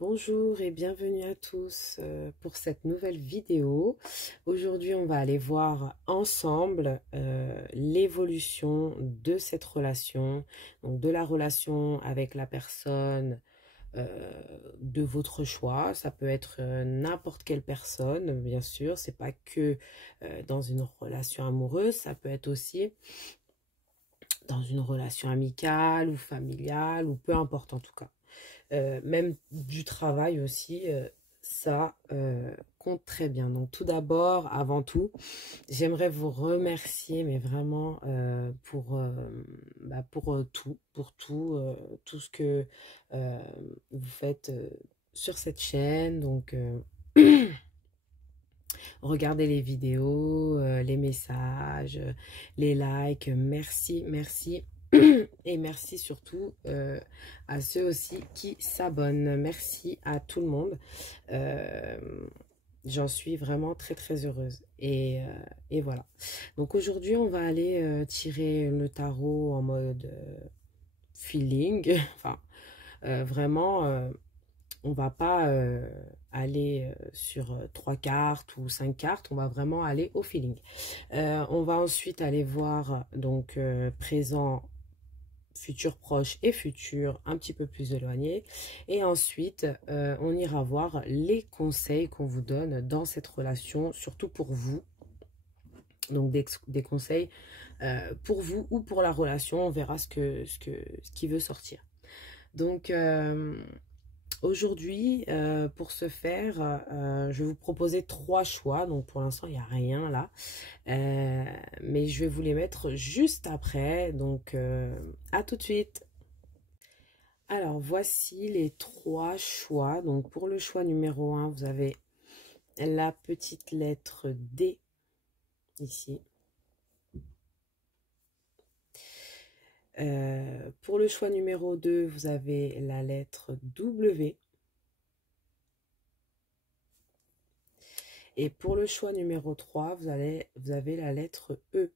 Bonjour et bienvenue à tous pour cette nouvelle vidéo. Aujourd'hui, on va aller voir ensemble l'évolution de cette relation, donc de la relation avec la personne de votre choix. Ça peut être n'importe quelle personne, bien sûr. C'est pas que dans une relation amoureuse, ça peut être aussi dans une relation amicale ou familiale ou peu importe en tout cas. Même du travail aussi, ça compte très bien. Donc tout d'abord, avant tout, j'aimerais vous remercier, mais vraiment tout ce que euh, vous faites sur cette chaîne. Donc regardez les vidéos, les messages, les likes. Merci, merci. Et merci surtout à ceux aussi qui s'abonnent. Merci à tout le monde. Euh, J'en suis vraiment très très heureuse. Et voilà. Donc aujourd'hui, on va aller tirer le tarot en mode feeling. Enfin, vraiment, on va pas aller sur trois cartes ou cinq cartes. On va vraiment aller au feeling. On va ensuite aller voir donc présent, futur proche et futur un petit peu plus éloigné. Et ensuite, on ira voir les conseils qu'on vous donne dans cette relation, surtout pour vous. Donc des conseils pour vous ou pour la relation. On verra ce qui veut sortir. Donc aujourd'hui, pour ce faire, je vais vous proposer trois choix. Donc pour l'instant, il n'y a rien là. Mais je vais vous les mettre juste après. Donc à tout de suite. Alors, voici les trois choix. Donc, pour le choix numéro 1, vous avez la petite lettre D ici. Pour le choix numéro 2, vous avez la lettre W. Et pour le choix numéro 3, vous avez la lettre E.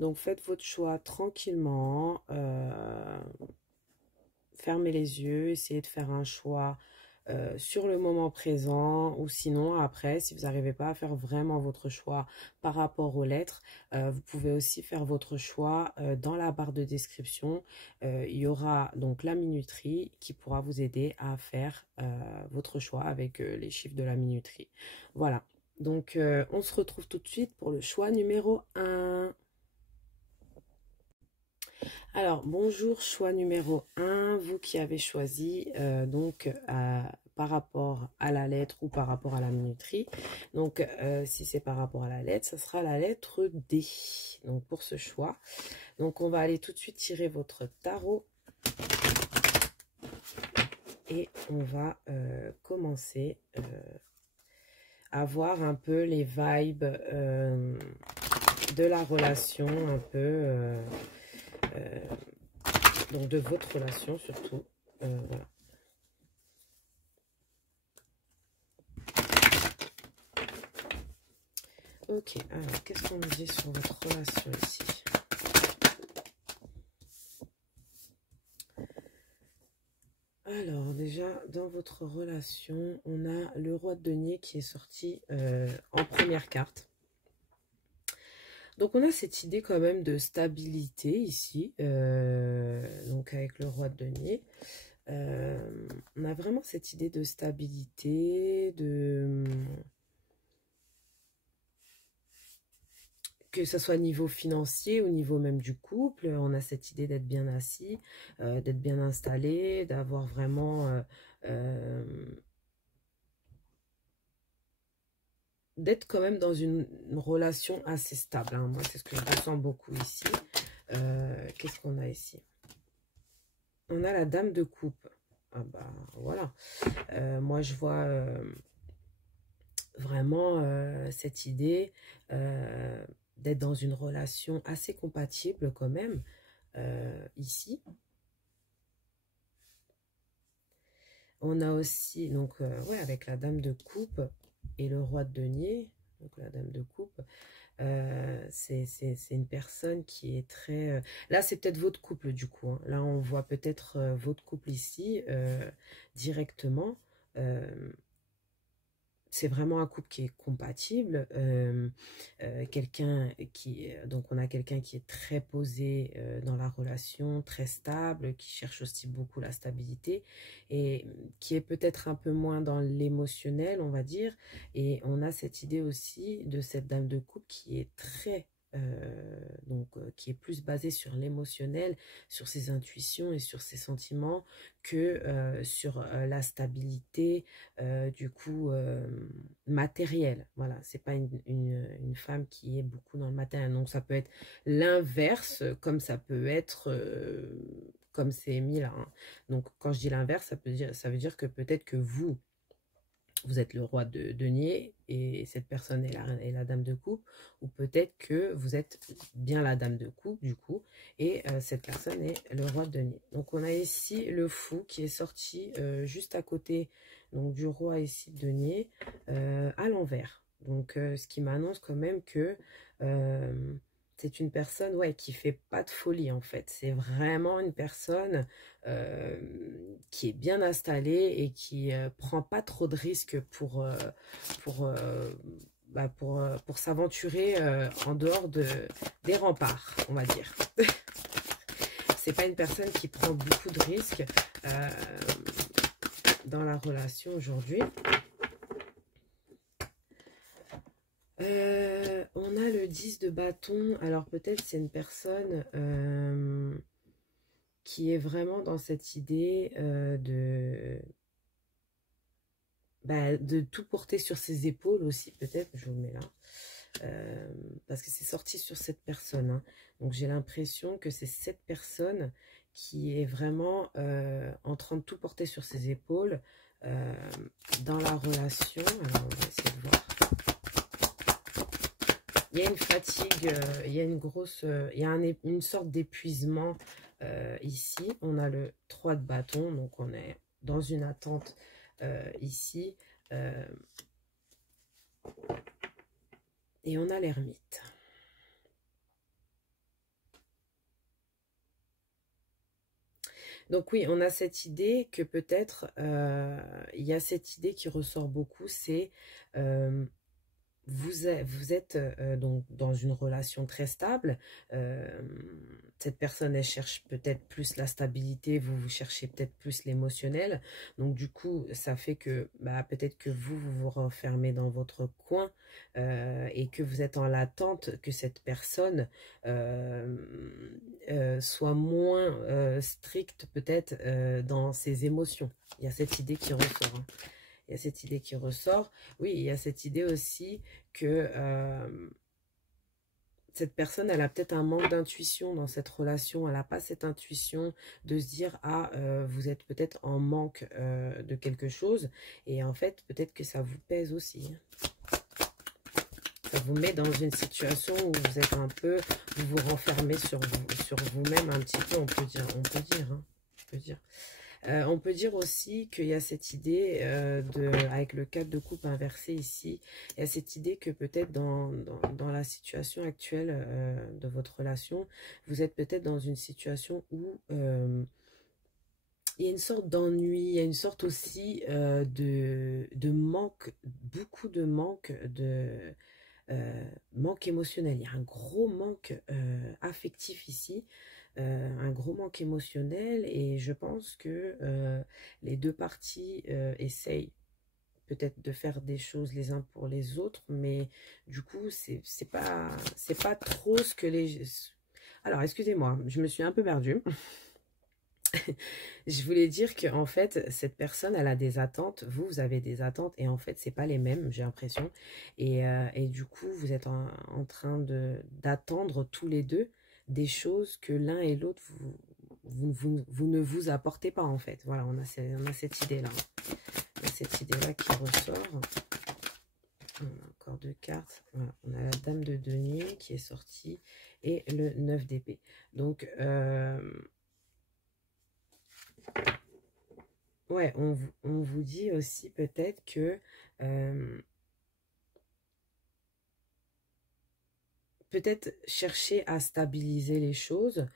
Donc, faites votre choix tranquillement. Fermez les yeux, essayez de faire un choix sur le moment présent, ou sinon après, si vous n'arrivez pas à faire vraiment votre choix par rapport aux lettres, vous pouvez aussi faire votre choix dans la barre de description. Il y aura donc la minuterie qui pourra vous aider à faire votre choix avec les chiffres de la minuterie. Voilà, donc on se retrouve tout de suite pour le choix numéro 1. Alors, bonjour, choix numéro 1, vous qui avez choisi par rapport à la lettre ou par rapport à la minuterie. Donc, si c'est par rapport à la lettre, ça sera la lettre D. Donc, pour ce choix. Donc, on va aller tout de suite tirer votre tarot. Et on va commencer à voir un peu les vibes de la relation, un peu... donc de votre relation surtout. Voilà. Ok, alors qu'est-ce qu'on me dit sur votre relation ici? Alors déjà, dans votre relation, on a le roi de denier qui est sorti en première carte. Donc on a cette idée quand même de stabilité ici, donc avec le roi de denier. On a vraiment cette idée de stabilité, que ce soit niveau financier ou niveau même du couple. On a cette idée d'être bien assis, d'être bien installé, d'avoir vraiment... d'être quand même dans une relation assez stable. Hein. Moi, c'est ce que je ressens beaucoup ici. Qu'est-ce qu'on a ici? On a la dame de coupe. Ah bah, voilà. Moi, je vois vraiment cette idée d'être dans une relation assez compatible quand même, ici. On a aussi, donc, ouais, avec la dame de coupe et le roi de denier, donc la dame de coupe, C'est une personne qui est très... Là, c'est peut-être votre couple, du coup. Hein. Là, on voit peut-être votre couple ici, directement. C'est vraiment un couple qui est compatible. Quelqu'un qui... Donc, on a quelqu'un qui est très posé dans la relation, très stable, qui cherche aussi beaucoup la stabilité et qui est peut-être un peu moins dans l'émotionnel, on va dire. Et on a cette idée aussi de cette dame de couple qui est très... qui est plus basée sur l'émotionnel, sur ses intuitions et sur ses sentiments que sur la stabilité, du coup, matérielle. Voilà, c'est pas une femme qui est beaucoup dans le matériel. Donc, ça peut être l'inverse, comme ça peut être... comme c'est mis là. Hein. Donc, quand je dis l'inverse, ça veut dire que peut-être que vous êtes le roi de denier et cette personne est la dame de coupe, ou peut-être que vous êtes bien la dame de coupe du coup, et cette personne est le roi de denier. Donc on a ici le fou qui est sorti juste à côté donc, du roi ici de denier à l'envers. Donc ce qui m'annonce quand même que c'est une personne ouais, qui fait pas de folie en fait. C'est vraiment une personne qui est bien installée et qui prend pas trop de risques pour, pour s'aventurer en dehors des remparts, on va dire. C'est pas une personne qui prend beaucoup de risques dans la relation aujourd'hui. On a le 10 de bâton. Alors peut-être c'est une personne qui est vraiment dans cette idée de tout porter sur ses épaules aussi, peut-être. Je vous le mets là. Parce que c'est sorti sur cette personne. Hein. Donc j'ai l'impression que c'est cette personne qui est vraiment en train de tout porter sur ses épaules dans la relation. Alors on va essayer de voir. Il y a une fatigue, il y a une grosse, il y a une sorte d'épuisement ici. On a le 3 de bâton, donc on est dans une attente ici. Et on a l'ermite. Donc oui, on a cette idée que peut-être, il y a cette idée qui ressort beaucoup, c'est... vous êtes donc dans une relation très stable. Cette personne, elle cherche peut-être plus la stabilité, vous cherchez peut-être plus l'émotionnel. Donc du coup, ça fait que peut-être que vous vous renfermez dans votre coin et que vous êtes en l'attente que cette personne soit moins stricte peut-être dans ses émotions. Il y a cette idée qui ressort. Hein. Il y a cette idée qui ressort. Oui, il y a cette idée aussi que cette personne, elle a peut-être un manque d'intuition dans cette relation. Elle n'a pas cette intuition de se dire, ah, vous êtes peut-être en manque de quelque chose. Et en fait, peut-être que ça vous pèse aussi. Ça vous met dans une situation où vous êtes un peu, vous vous renfermez sur vous-même un petit peu, on peut dire. On peut dire aussi qu'il y a cette idée, avec le 4 de coupe inversé ici, il y a cette idée que peut-être dans la situation actuelle de votre relation, vous êtes peut-être dans une situation où il y a une sorte d'ennui, il y a une sorte aussi de manque, beaucoup de manque manque émotionnel. Il y a un gros manque affectif ici. Un gros manque émotionnel et je pense que les deux parties essayent peut-être de faire des choses les uns pour les autres, mais du coup c'est pas trop ce que les... Alors excusez-moi, je me suis un peu perdue. Je voulais dire que en fait cette personne elle a des attentes, vous avez des attentes et en fait c'est pas les mêmes, j'ai l'impression, et du coup vous êtes en train d'attendre tous les deux des choses que l'un et l'autre vous ne vous apportez pas en fait. Voilà, on a cette idée là, cette idée là qui ressort. On a encore deux cartes. Voilà, on a la dame de denier qui est sortie et le 9 d'épée. Donc ouais, on vous dit aussi peut-être que peut-être chercher à stabiliser les choses,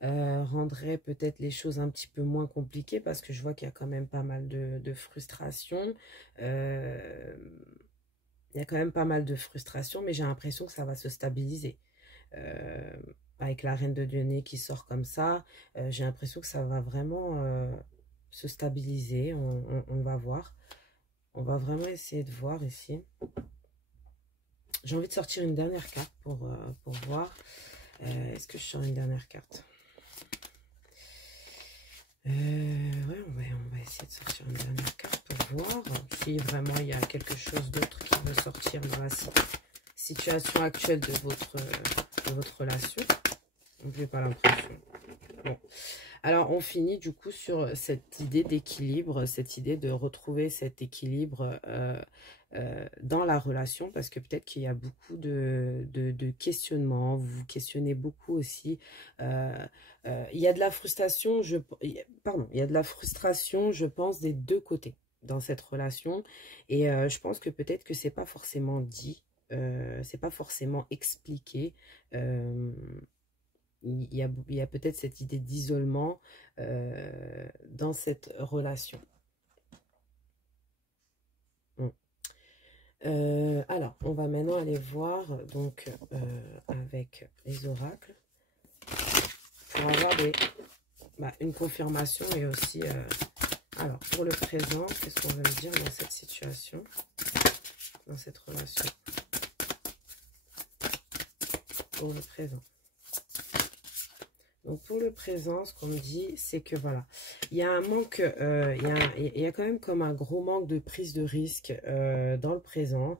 rendrait peut-être les choses un petit peu moins compliquées parce que je vois qu'il y a quand même pas mal de frustration. Il y a quand même pas mal de frustration, mais j'ai l'impression que ça va se stabiliser. Euh, Avec la reine de denier qui sort comme ça, j'ai l'impression que ça va vraiment se stabiliser. On va voir. On va vraiment essayer de voir ici. J'ai envie de sortir une dernière carte pour voir. Est-ce que je sors une dernière carte? Ouais, on va essayer de sortir une dernière carte pour voir si vraiment il y a quelque chose d'autre qui veut sortir dans la situation actuelle de votre relation. Je n'ai pas l'impression. Bon. Alors, on finit du coup sur cette idée d'équilibre, cette idée de retrouver cet équilibre dans la relation, parce que peut-être qu'il y a beaucoup de questionnements, vous vous questionnez beaucoup aussi. Il y a de la frustration, il y a de la frustration, je pense, des deux côtés dans cette relation, et je pense que peut-être que c'est pas forcément dit, c'est pas forcément expliqué. Il y a peut-être cette idée d'isolement dans cette relation. Bon. Alors, on va maintenant aller voir donc avec les oracles pour avoir une confirmation et aussi alors pour le présent, qu'est-ce qu'on veut me dire dans cette situation, dans cette relation pour le présent. Donc, pour le présent, ce qu'on me dit, c'est que voilà, il y a un manque, il y a quand même comme un gros manque de prise de risque dans le présent.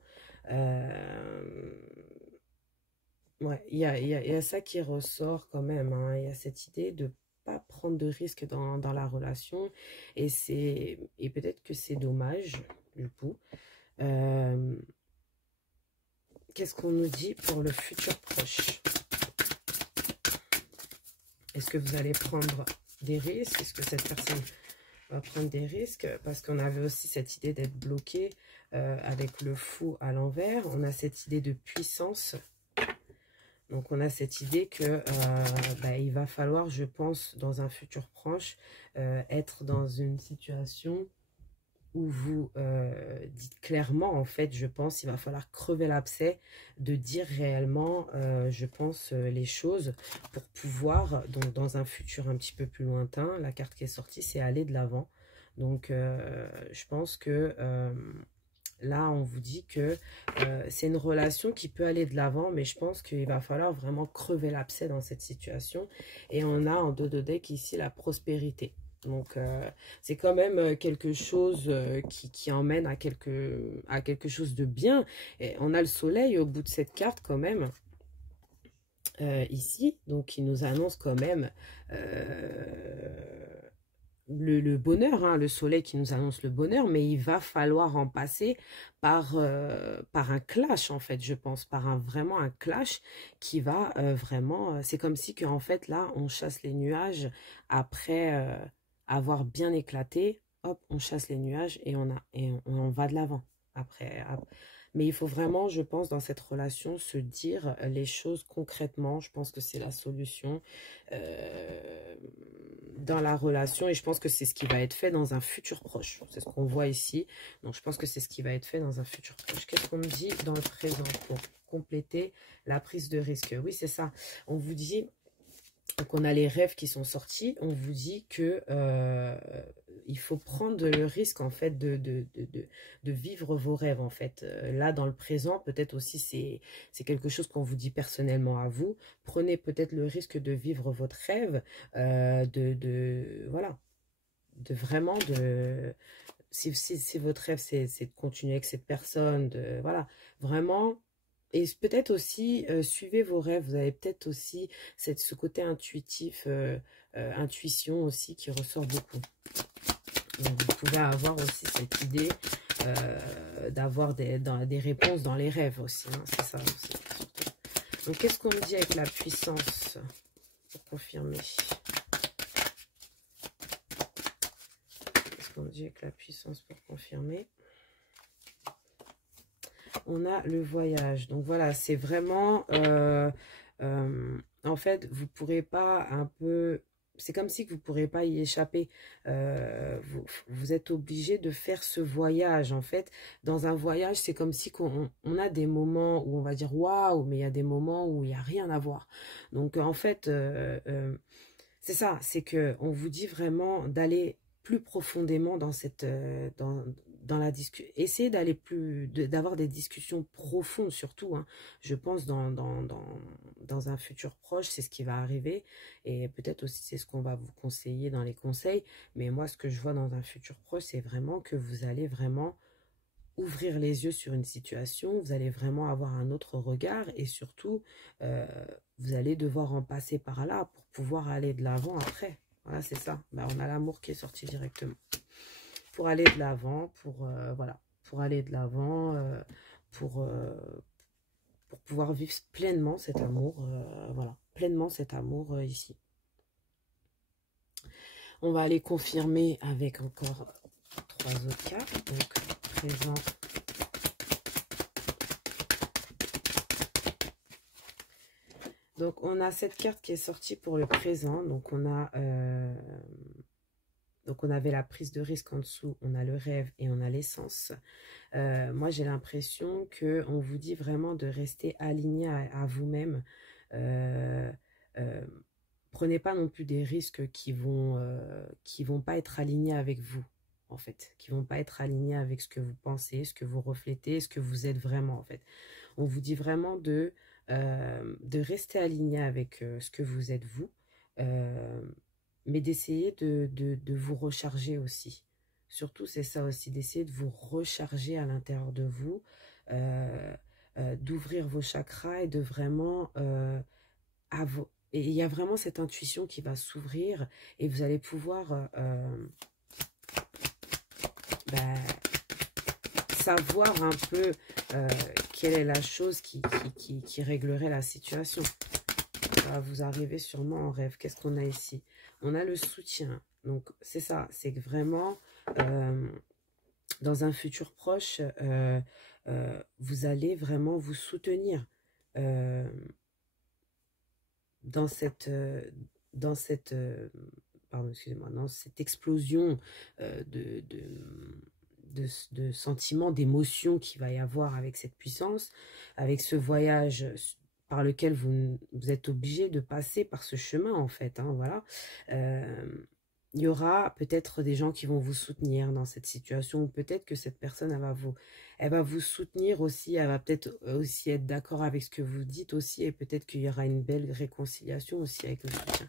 Ouais, il y a ça qui ressort quand même, hein. Il y a cette idée de pas prendre de risque dans la relation. Et peut-être que c'est dommage, du coup. Qu'est-ce qu'on nous dit pour le futur proche? Est-ce que vous allez prendre des risques? Est-ce que cette personne va prendre des risques? Parce qu'on avait aussi cette idée d'être bloqué avec le fou à l'envers. On a cette idée de puissance. Donc, on a cette idée que il va falloir, je pense, dans un futur proche, être dans une situation où vous dites clairement, en fait, je pense, il va falloir crever l'abcès de dire réellement, je pense, les choses pour pouvoir, donc dans un futur un petit peu plus lointain, la carte qui est sortie, c'est aller de l'avant. Donc, je pense que là, on vous dit que c'est une relation qui peut aller de l'avant, mais je pense qu'il va falloir vraiment crever l'abcès dans cette situation. Et on a en dos de deck ici la prospérité. Donc, c'est quand même quelque chose qui emmène à quelque chose de bien. Et on a le soleil au bout de cette carte quand même, ici. Donc, qui nous annonce quand même le bonheur, hein, le soleil qui nous annonce le bonheur. Mais il va falloir en passer par un clash, en fait, je pense. Vraiment un clash qui va vraiment... c'est comme si en fait, là, on chasse les nuages après... avoir bien éclaté, hop, on chasse les nuages et on va de l'avant. Après. Mais il faut vraiment, je pense, dans cette relation, se dire les choses concrètement. Je pense que c'est la solution dans la relation. Et je pense que c'est ce qui va être fait dans un futur proche. C'est ce qu'on voit ici. Donc, je pense que c'est ce qui va être fait dans un futur proche. Qu'est-ce qu'on me dit dans le présent pour compléter la prise de risque? Oui, c'est ça. On vous dit... Donc, on a les rêves qui sont sortis. On vous dit que il faut prendre le risque, en fait, de vivre vos rêves, en fait. Là, dans le présent, peut-être aussi, c'est quelque chose qu'on vous dit personnellement à vous. Prenez peut-être le risque de vivre votre rêve, voilà, de vraiment, si votre rêve, c'est de continuer avec cette personne, voilà, vraiment... Et peut-être aussi, suivez vos rêves. Vous avez peut-être aussi ce côté intuitif, intuition aussi qui ressort beaucoup. Donc, vous pouvez avoir aussi cette idée d'avoir des réponses dans les rêves aussi. Hein, c'est ça aussi. Donc, qu'est-ce qu'on me dit avec la puissance pour confirmer? Qu'est-ce qu'on me dit avec la puissance pour confirmer? on a le voyage. Donc voilà, c'est vraiment... en fait, vous pourrez pas un peu... C'est comme si que vous ne pourrez pas y échapper. Vous êtes obligé de faire ce voyage. En fait, dans un voyage, c'est comme si on a des moments où on va dire waouh, mais il y a des moments où il n'y a rien à voir. Donc en fait, c'est ça, c'est que on vous dit vraiment d'aller plus profondément dans cette dans la discussion. Essayez d'aller d'avoir des discussions profondes surtout. Hein. Je pense dans un futur proche, c'est ce qui va arriver. Et peut-être aussi c'est ce qu'on va vous conseiller dans les conseils. Mais moi, ce que je vois dans un futur proche, c'est vraiment que vous allez vraiment ouvrir les yeux sur une situation, vous allez vraiment avoir un autre regard et surtout, vous allez devoir en passer par là pour pouvoir aller de l'avant après. Voilà, c'est ça. Ben, on a l'amour qui est sorti directement. Pour aller de l'avant, voilà, pour aller de l'avant, pour pouvoir vivre pleinement cet amour, voilà, pleinement cet amour ici. On va aller confirmer avec encore 3 autres cartes. Donc, présent. Donc, on a cette carte qui est sortie pour le présent. Donc, on avait la prise de risque en dessous, on a le rêve et on a l'essence. Moi, j'ai l'impression qu'on vous dit vraiment de rester aligné à vous-même. Prenez pas non plus des risques qui vont pas être alignés avec vous, en fait. Qui vont pas être alignés avec ce que vous pensez, ce que vous reflétez, ce que vous êtes vraiment, en fait. On vous dit vraiment de rester aligné avec ce que vous êtes vous, mais d'essayer de vous recharger aussi. Surtout, c'est ça aussi, d'essayer de vous recharger à l'intérieur de vous, d'ouvrir vos chakras et de vraiment... et il y a vraiment cette intuition qui va s'ouvrir et vous allez pouvoir ben, savoir un peu quelle est la chose qui réglerait la situation. Ça va vous arriver sûrement en rêve. Qu'est-ce qu'on a ici? On a le soutien. Donc, c'est ça. C'est que vraiment, dans un futur proche, vous allez vraiment vous soutenir dans cette pardon, excusez-moi, dans cette explosion de sentiments, d'émotions qu'il va y avoir avec cette puissance, avec ce voyage par lequel vous êtes obligé de passer par ce chemin, en fait. Hein, voilà. Il y aura peut-être des gens qui vont vous soutenir dans cette situation, ou peut-être que cette personne, elle va vous soutenir aussi, elle va peut-être aussi être d'accord avec ce que vous dites aussi, et peut-être qu'il y aura une belle réconciliation aussi avec le soutien.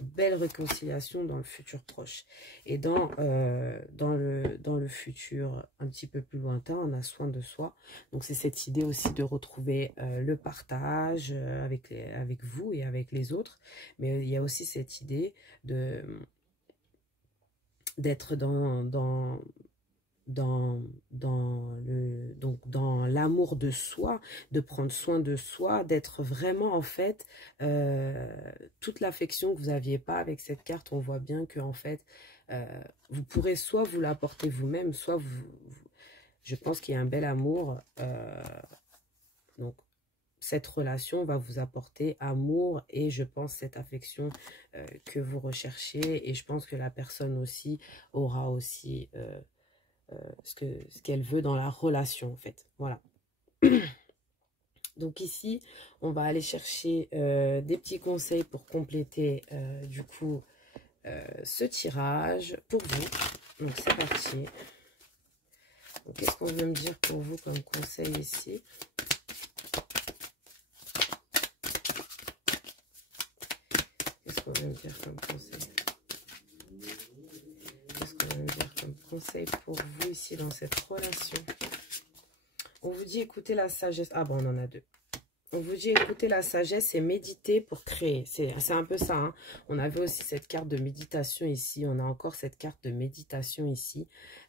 Une belle réconciliation dans le futur proche. Et dans le futur un petit peu plus lointain, on a soin de soi. Donc c'est cette idée aussi de retrouver le partage avec vous et avec les autres. Mais il y a aussi cette idée d'être dans l'amour de soi, de prendre soin de soi, d'être vraiment en fait toute l'affection que vous n'aviez pas avec cette carte. On voit bien que en fait vous pourrez soit vous l'apporter vous-même, soit je pense qu'il y a un bel amour. Donc cette relation va vous apporter amour et je pense cette affection que vous recherchez, et je pense que la personne aussi aura aussi ce qu'elle veut dans la relation, en fait. Voilà. Donc ici, on va aller chercher des petits conseils pour compléter du coup ce tirage pour vous. Donc c'est parti. Qu'est-ce qu'on veut me dire pour vous comme conseil ici? Qu'est-ce qu'on veut me dire comme conseil? Qu'est-ce qu'on veut me dire comme conseil pour vous ici dans cette relation? On vous dit écoutez la sagesse. Ah bon, on en a deux. On vous dit écoutez la sagesse et méditer pour créer. C'est un peu ça. Hein. On avait aussi cette carte de méditation ici. On a encore cette carte de méditation ici.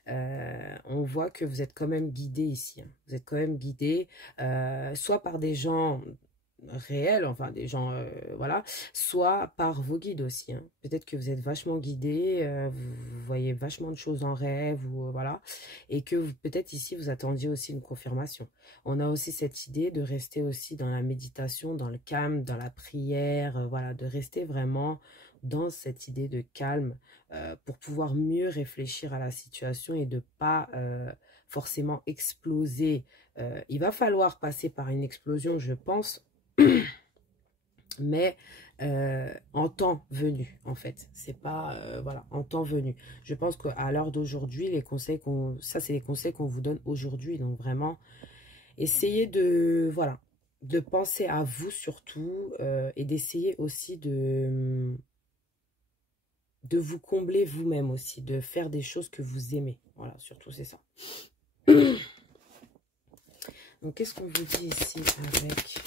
On voit que vous êtes quand même guidé ici. Hein. Vous êtes quand même guidé soit par des gens réels, enfin des gens, voilà, soit par vos guides aussi, hein. Peut-être que vous êtes vachement guidé, vous voyez vachement de choses en rêve, ou voilà, et que peut-être ici vous attendiez aussi une confirmation. On a aussi cette idée de rester aussi dans la méditation, dans le calme, dans la prière, voilà, de rester vraiment dans cette idée de calme pour pouvoir mieux réfléchir à la situation et de pas forcément exploser. Il va falloir passer par une explosion, je pense, mais en temps venu, en fait. C'est pas, voilà, en temps venu. Je pense qu'à l'heure d'aujourd'hui, les conseils ça c'est les conseils qu'on vous donne aujourd'hui. Donc vraiment, essayez de, voilà, de penser à vous surtout et d'essayer aussi de vous combler vous-même aussi, de faire des choses que vous aimez. Voilà, surtout c'est ça. Donc qu'est-ce qu'on vous dit ici avec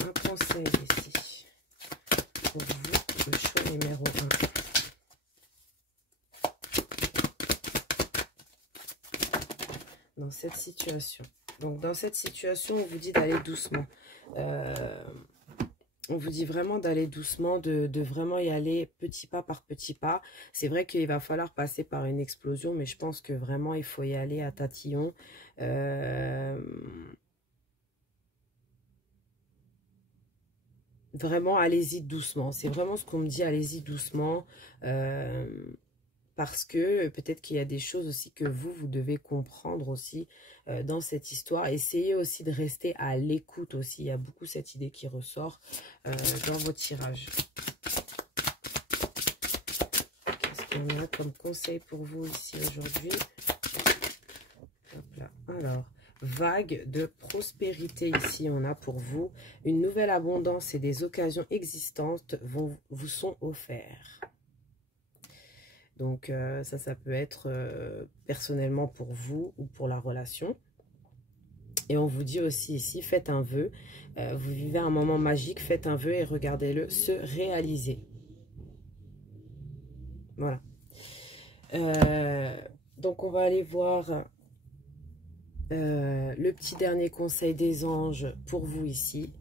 un conseil ici pour vous, le choix numéro 1 dans cette situation. Donc dans cette situation, on vous dit d'aller doucement. On vous dit vraiment d'aller doucement, de vraiment y aller petit pas par petit pas. C'est vrai qu'il va falloir passer par une explosion, mais je pense que vraiment il faut y aller à tatillon. Vraiment, allez-y doucement. C'est vraiment ce qu'on me dit, allez-y doucement. Parce que peut-être qu'il y a des choses aussi que vous devez comprendre aussi dans cette histoire. Essayez aussi de rester à l'écoute aussi. Il y a beaucoup cette idée qui ressort dans vos tirages. Qu'est-ce qu'on a comme conseil pour vous ici aujourd'hui? Alors, vague de prospérité ici, on a pour vous. Une nouvelle abondance et des occasions existantes vous sont offerts. Donc ça peut être personnellement pour vous ou pour la relation. Et on vous dit aussi ici, faites un vœu. Vous vivez un moment magique, faites un vœu et regardez-le se réaliser. Voilà. Donc on va aller voir le petit dernier conseil des anges pour vous ici.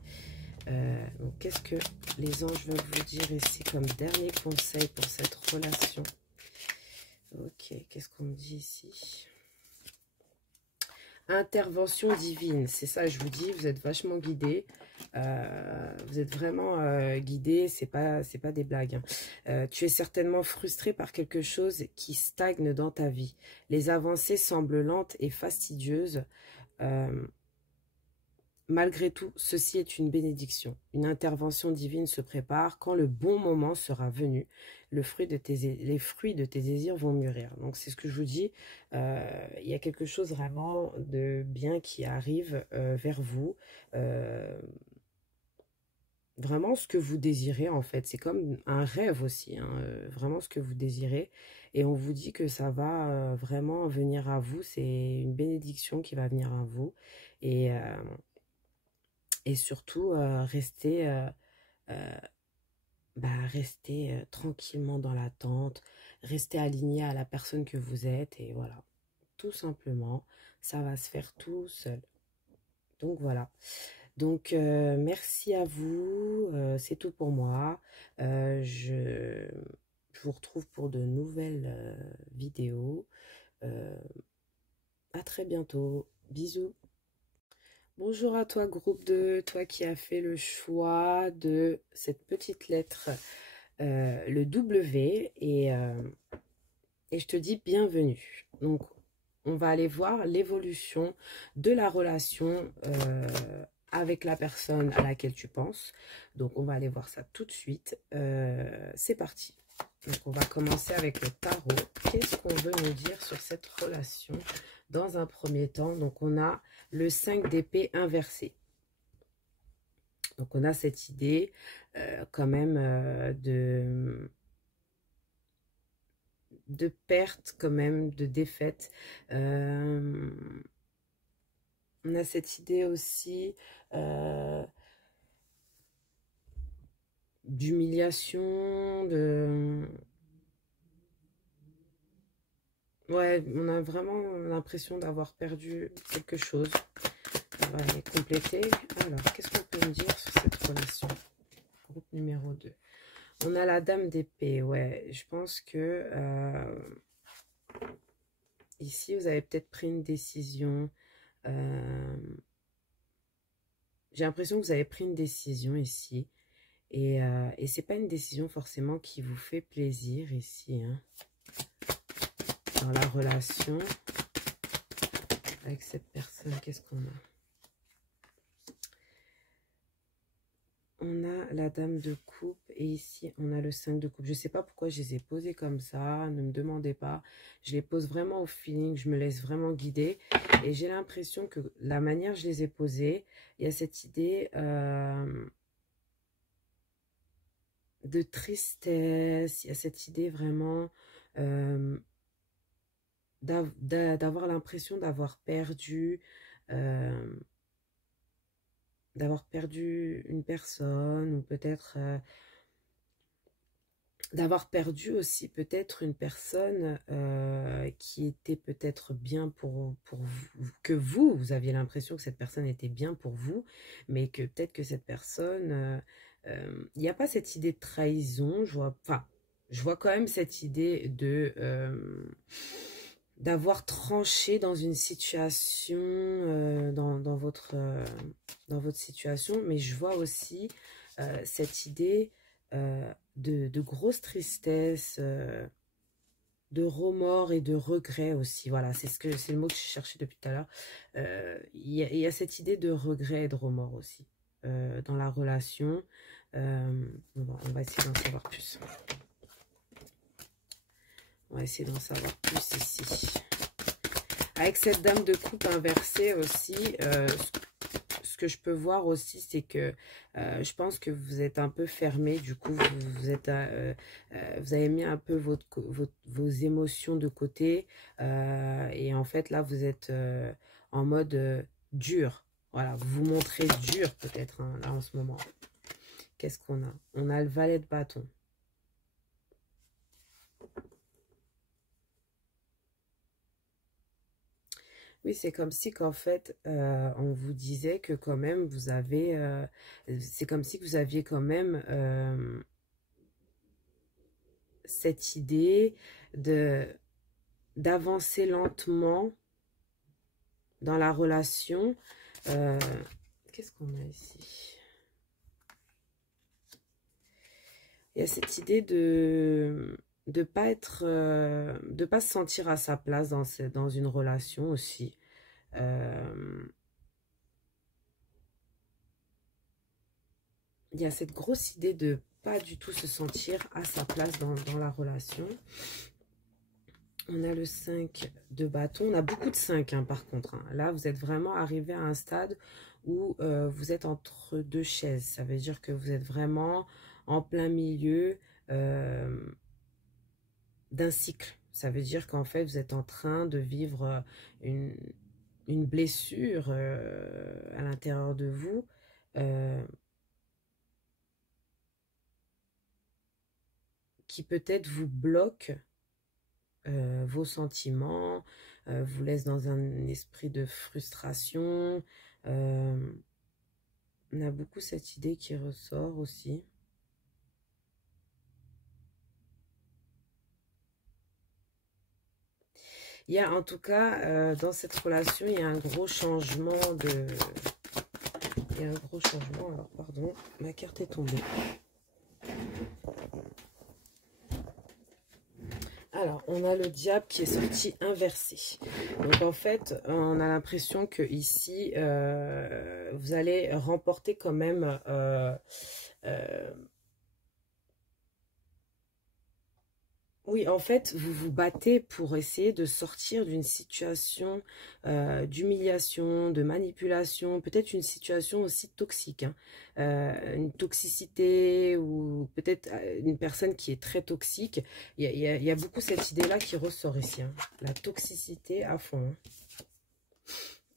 Qu'est-ce que les anges veulent vous dire ici comme dernier conseil pour cette relation? Ok, qu'est-ce qu'on me dit ici? Intervention divine, c'est ça, je vous dis, vous êtes vachement guidé. Vous êtes vraiment guidé, c'est pas des blagues, hein. Tu es certainement frustré par quelque chose qui stagne dans ta vie. Les avancées semblent lentes et fastidieuses. Malgré tout, ceci est une bénédiction. Une intervention divine se prépare. Quand le bon moment sera venu, les fruits de tes désirs vont mûrir. Donc, c'est ce que je vous dis. Il y a quelque chose vraiment de bien qui arrive vers vous. Vraiment ce que vous désirez, en fait. C'est comme un rêve aussi, hein, vraiment ce que vous désirez. Et on vous dit que ça va vraiment venir à vous. C'est une bénédiction qui va venir à vous. Et surtout, rester tranquillement dans l'attente, rester aligné à la personne que vous êtes. Et voilà, tout simplement, ça va se faire tout seul. Donc voilà. Donc, merci à vous. C'est tout pour moi. Je vous retrouve pour de nouvelles vidéos. À très bientôt. Bisous. Bonjour à toi, groupe 2, toi qui as fait le choix de cette petite lettre, le W, et je te dis bienvenue. Donc, on va aller voir l'évolution de la relation avec la personne à laquelle tu penses. Donc, on va aller voir ça tout de suite. C'est parti. Donc, on va commencer avec le tarot. Qu'est-ce qu'on veut nous dire sur cette relation dans un premier temps? Donc, on a le 5 d'épée inversé. Donc, on a cette idée quand même de perte, quand même, de défaite. On a cette idée aussi d'humiliation, Ouais, on a vraiment l'impression d'avoir perdu quelque chose. va les compléter. Alors, qu'est-ce qu'on peut me dire sur cette relation? Groupe numéro 2. On a la dame d'épée. Ouais, je pense que ici, vous avez peut-être pris une décision. J'ai l'impression que vous avez pris une décision ici. Et c'est pas une décision forcément qui vous fait plaisir ici. Hein, dans la relation avec cette personne. Qu'est-ce qu'on a? On a la dame de coupe et ici on a le 5 de coupe. Je ne sais pas pourquoi je les ai posés comme ça, ne me demandez pas. Je les pose vraiment au feeling, je me laisse vraiment guider. Et j'ai l'impression que la manière dont je les ai posés, il y a cette idée de tristesse, il y a cette idée vraiment d'avoir l'impression d'avoir perdu... une personne ou peut-être d'avoir perdu aussi peut-être une personne qui était peut-être bien pour vous, que vous aviez l'impression que cette personne était bien pour vous, mais que peut-être que cette personne, il n'y a pas cette idée de trahison, je vois quand même cette idée de d'avoir tranché dans une situation, dans votre situation, mais je vois aussi cette idée de grosse tristesse, de remords et de regrets aussi. Voilà, c'est le mot que je cherchais depuis tout à l'heure. Il y a cette idée de regret et de remords aussi dans la relation. On va essayer d'en savoir plus. On va essayer d'en savoir plus ici. Avec cette dame de coupe inversée aussi, ce que je peux voir aussi, c'est que je pense que vous êtes un peu fermé. Du coup, vous avez mis un peu vos émotions de côté. Et en fait, là, vous êtes en mode dur. Voilà, vous vous montrez dur peut-être, hein, là, en ce moment. Qu'est-ce qu'on a? On a le valet de bâton. Oui, c'est comme si qu'en fait, on vous disait que quand même, vous avez... c'est comme si vous aviez quand même cette idée d'avancer lentement dans la relation. Qu'est-ce qu'on a ici? Il y a cette idée de pas être, de pas se sentir à sa place dans une relation aussi. Il y a cette grosse idée de pas du tout se sentir à sa place dans la relation. On a le 5 de bâton. On a beaucoup de 5 hein, par contre. Hein. Là, vous êtes vraiment arrivé à un stade où vous êtes entre deux chaises. Ça veut dire que vous êtes vraiment en plein milieu d'un cycle. Ça veut dire qu'en fait, vous êtes en train de vivre une blessure à l'intérieur de vous. Qui peut-être vous bloque vos sentiments, vous laisse dans un esprit de frustration. On a beaucoup cette idée qui ressort aussi. Il y a en tout cas, dans cette relation, il y a un gros changement de... Il y a un gros changement, alors pardon, ma carte est tombée. Alors, on a le diable qui est sorti inversé. Donc, en fait, on a l'impression que ici, vous allez remporter quand même... oui, en fait, vous vous battez pour essayer de sortir d'une situation d'humiliation, de manipulation, peut-être une situation aussi toxique, hein. Une toxicité ou peut-être une personne qui est très toxique. Il y a beaucoup cette idée-là qui ressort ici, hein. La toxicité à fond. Hein.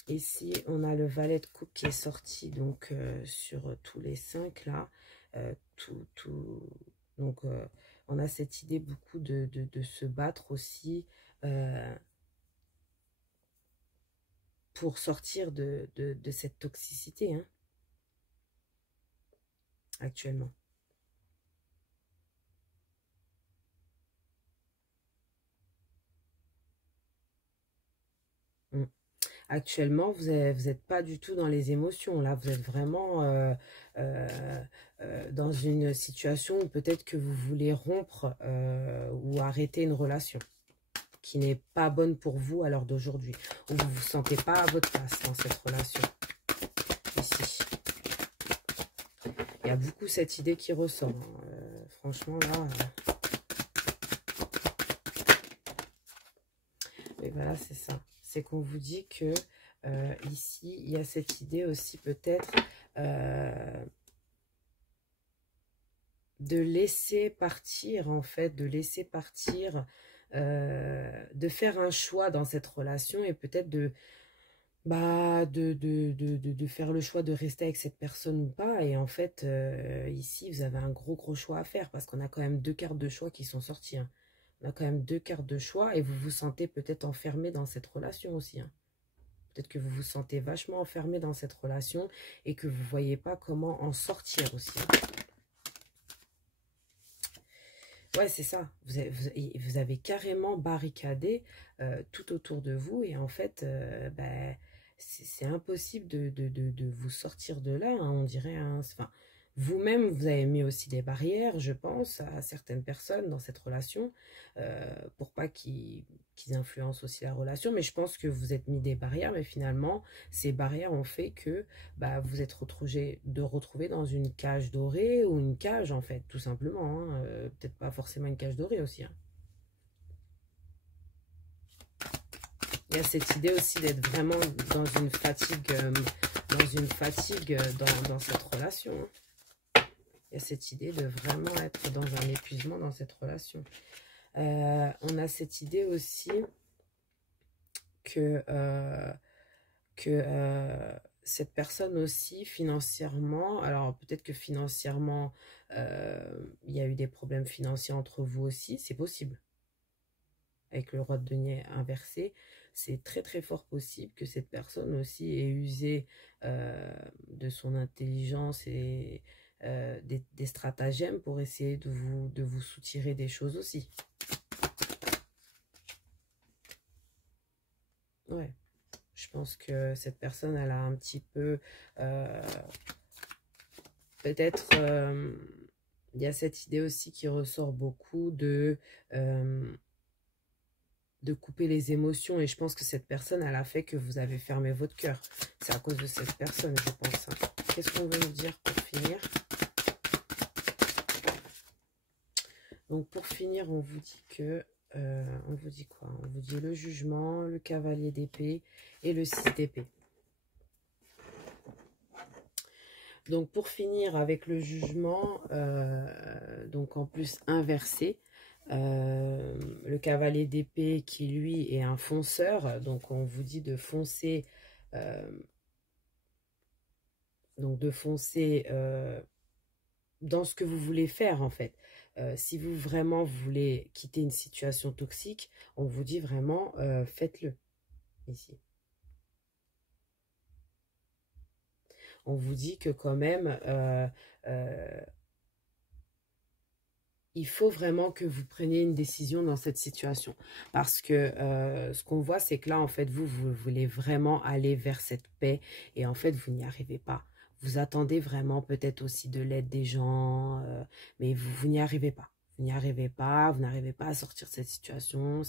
Ici, on a le valet de coupe qui est sorti donc sur tous les 5 là. Donc, on a cette idée beaucoup de se battre aussi. pour sortir de cette toxicité, hein, actuellement. Actuellement, vous n'êtes pas du tout dans les émotions. Là, vous êtes vraiment dans une situation où peut-être que vous voulez rompre ou arrêter une relation qui n'est pas bonne pour vous à l'heure d'aujourd'hui. Ou vous ne vous sentez pas à votre place dans cette relation. Ici. Il y a beaucoup cette idée qui ressort. Hein. Franchement, là... Et voilà, c'est ça. C'est qu'on vous dit que ici, il y a cette idée aussi peut-être de laisser partir, en fait, de laisser partir, de faire un choix dans cette relation et peut-être de faire le choix de rester avec cette personne ou pas. Et en fait, ici, vous avez un gros choix à faire parce qu'on a quand même 2 cartes de choix qui sont sorties. Hein. On a quand même 2 cartes de choix et vous vous sentez peut-être enfermé dans cette relation aussi. Hein. Peut-être que vous vous sentez vachement enfermé dans cette relation et que vous ne voyez pas comment en sortir aussi. Hein. Ouais, c'est ça. Vous avez carrément barricadé tout autour de vous et en fait, c'est impossible de vous sortir de là, hein, on dirait. Hein, enfin, vous-même, vous avez mis aussi des barrières, je pense, à certaines personnes dans cette relation, pour pas qu'ils influencent aussi la relation. Mais je pense que vous êtes mis des barrières, mais finalement, ces barrières ont fait que vous êtes retrouvés dans une cage dorée ou une cage, en fait, tout simplement. Hein, peut-être pas forcément une cage dorée aussi. Hein. Il y a cette idée aussi d'être vraiment dans une fatigue, dans cette relation. Hein. Il y a cette idée de vraiment être dans un épuisement dans cette relation. On a cette idée aussi que cette personne aussi financièrement, alors peut-être que financièrement, il y a eu des problèmes financiers entre vous aussi, c'est possible. Avec le roi de denier inversé, c'est très fort possible que cette personne aussi ait usé de son intelligence et des stratagèmes pour essayer de vous soutirer des choses aussi. Ouais, je pense que cette personne, elle a un petit peu... peut-être... il y a cette idée aussi qui ressort beaucoup de couper les émotions. Et je pense que cette personne, elle a fait que vous avez fermé votre cœur. C'est à cause de cette personne, je pense. Hein. Qu'est-ce qu'on veut nous dire pour finir? Donc, pour finir, on vous dit que... on vous dit quoi? On vous dit le jugement, le cavalier d'épée et le 6 d'épée. Donc, pour finir avec le jugement, donc en plus inversé, le cavalier d'épée qui, lui, est un fonceur. Donc, on vous dit de foncer... donc, de foncer dans ce que vous voulez faire, en fait. Si vous vraiment voulez quitter une situation toxique, on vous dit vraiment, faites-le, ici. On vous dit que quand même, il faut vraiment que vous preniez une décision dans cette situation. Parce que ce qu'on voit, c'est que là, en fait, vous voulez vraiment aller vers cette paix. Et en fait, vous n'y arrivez pas. Vous attendez vraiment peut-être aussi de l'aide des gens, mais vous n'y arrivez pas. Vous n'y arrivez pas, vous n'arrivez pas à sortir de cette situation.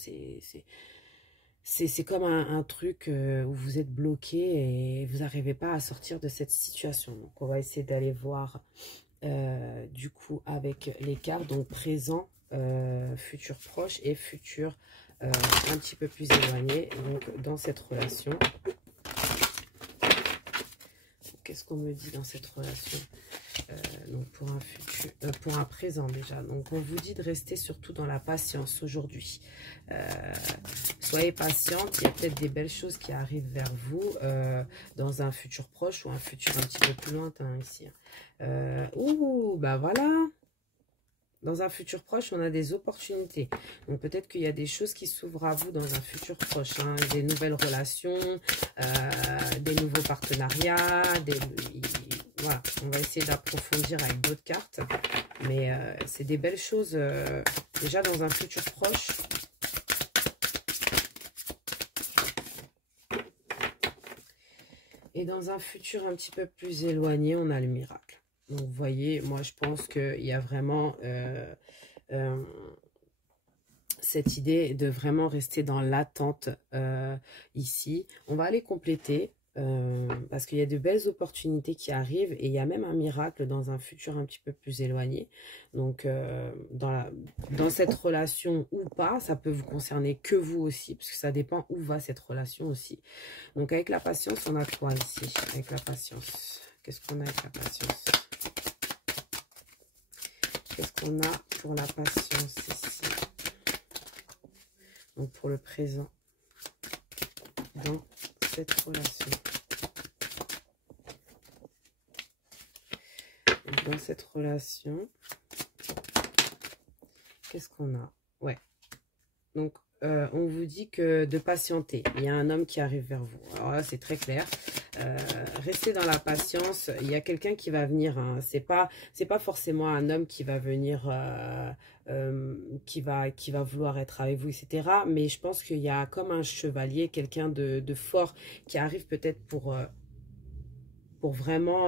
C'est comme un truc où vous êtes bloqué et vous n'arrivez pas à sortir de cette situation. Donc, on va essayer d'aller voir du coup avec les cartes. Donc, présent, futur proche et futur un petit peu plus éloigné. Donc, dans cette relation... Qu'est-ce qu'on me dit dans cette relation? Donc pour un futur, pour un présent déjà. Donc on vous dit de rester surtout dans la patience aujourd'hui. Soyez patiente, il y a peut-être des belles choses qui arrivent vers vous dans un futur proche ou un futur un petit peu plus lointain ici. Ouh, bah voilà. Dans un futur proche, on a des opportunités. Donc, peut-être qu'il y a des choses qui s'ouvrent à vous dans un futur proche. Hein, des nouvelles relations, des nouveaux partenariats. Voilà, on va essayer d'approfondir avec d'autres cartes. Mais c'est des belles choses déjà dans un futur proche. Et dans un futur un petit peu plus éloigné, on a le miracle. Donc, vous voyez, moi, je pense qu'il y a vraiment cette idée de vraiment rester dans l'attente ici. On va aller compléter parce qu'il y a de belles opportunités qui arrivent et il y a même un miracle dans un futur un petit peu plus éloigné. Donc, dans cette relation ou pas, ça peut vous concerner que vous aussi, parce que ça dépend où va cette relation aussi. Donc, avec la patience, on a quoi ici? Avec la patience, qu'est-ce qu'on a avec la patience? Qu'est-ce qu'on a pour la patience ici? Donc, pour le présent, dans cette relation. Donc, dans cette relation, qu'est-ce qu'on a? Ouais. Donc, on vous dit que de patienter. Il y a un homme qui arrive vers vous. Alors là, c'est très clair. Restez dans la patience. Il y a quelqu'un qui va venir. Hein. C'est pas forcément un homme qui va venir, qui va vouloir être avec vous, etc. Mais je pense qu'il y a comme un chevalier, quelqu'un de fort qui arrive peut-être pour vraiment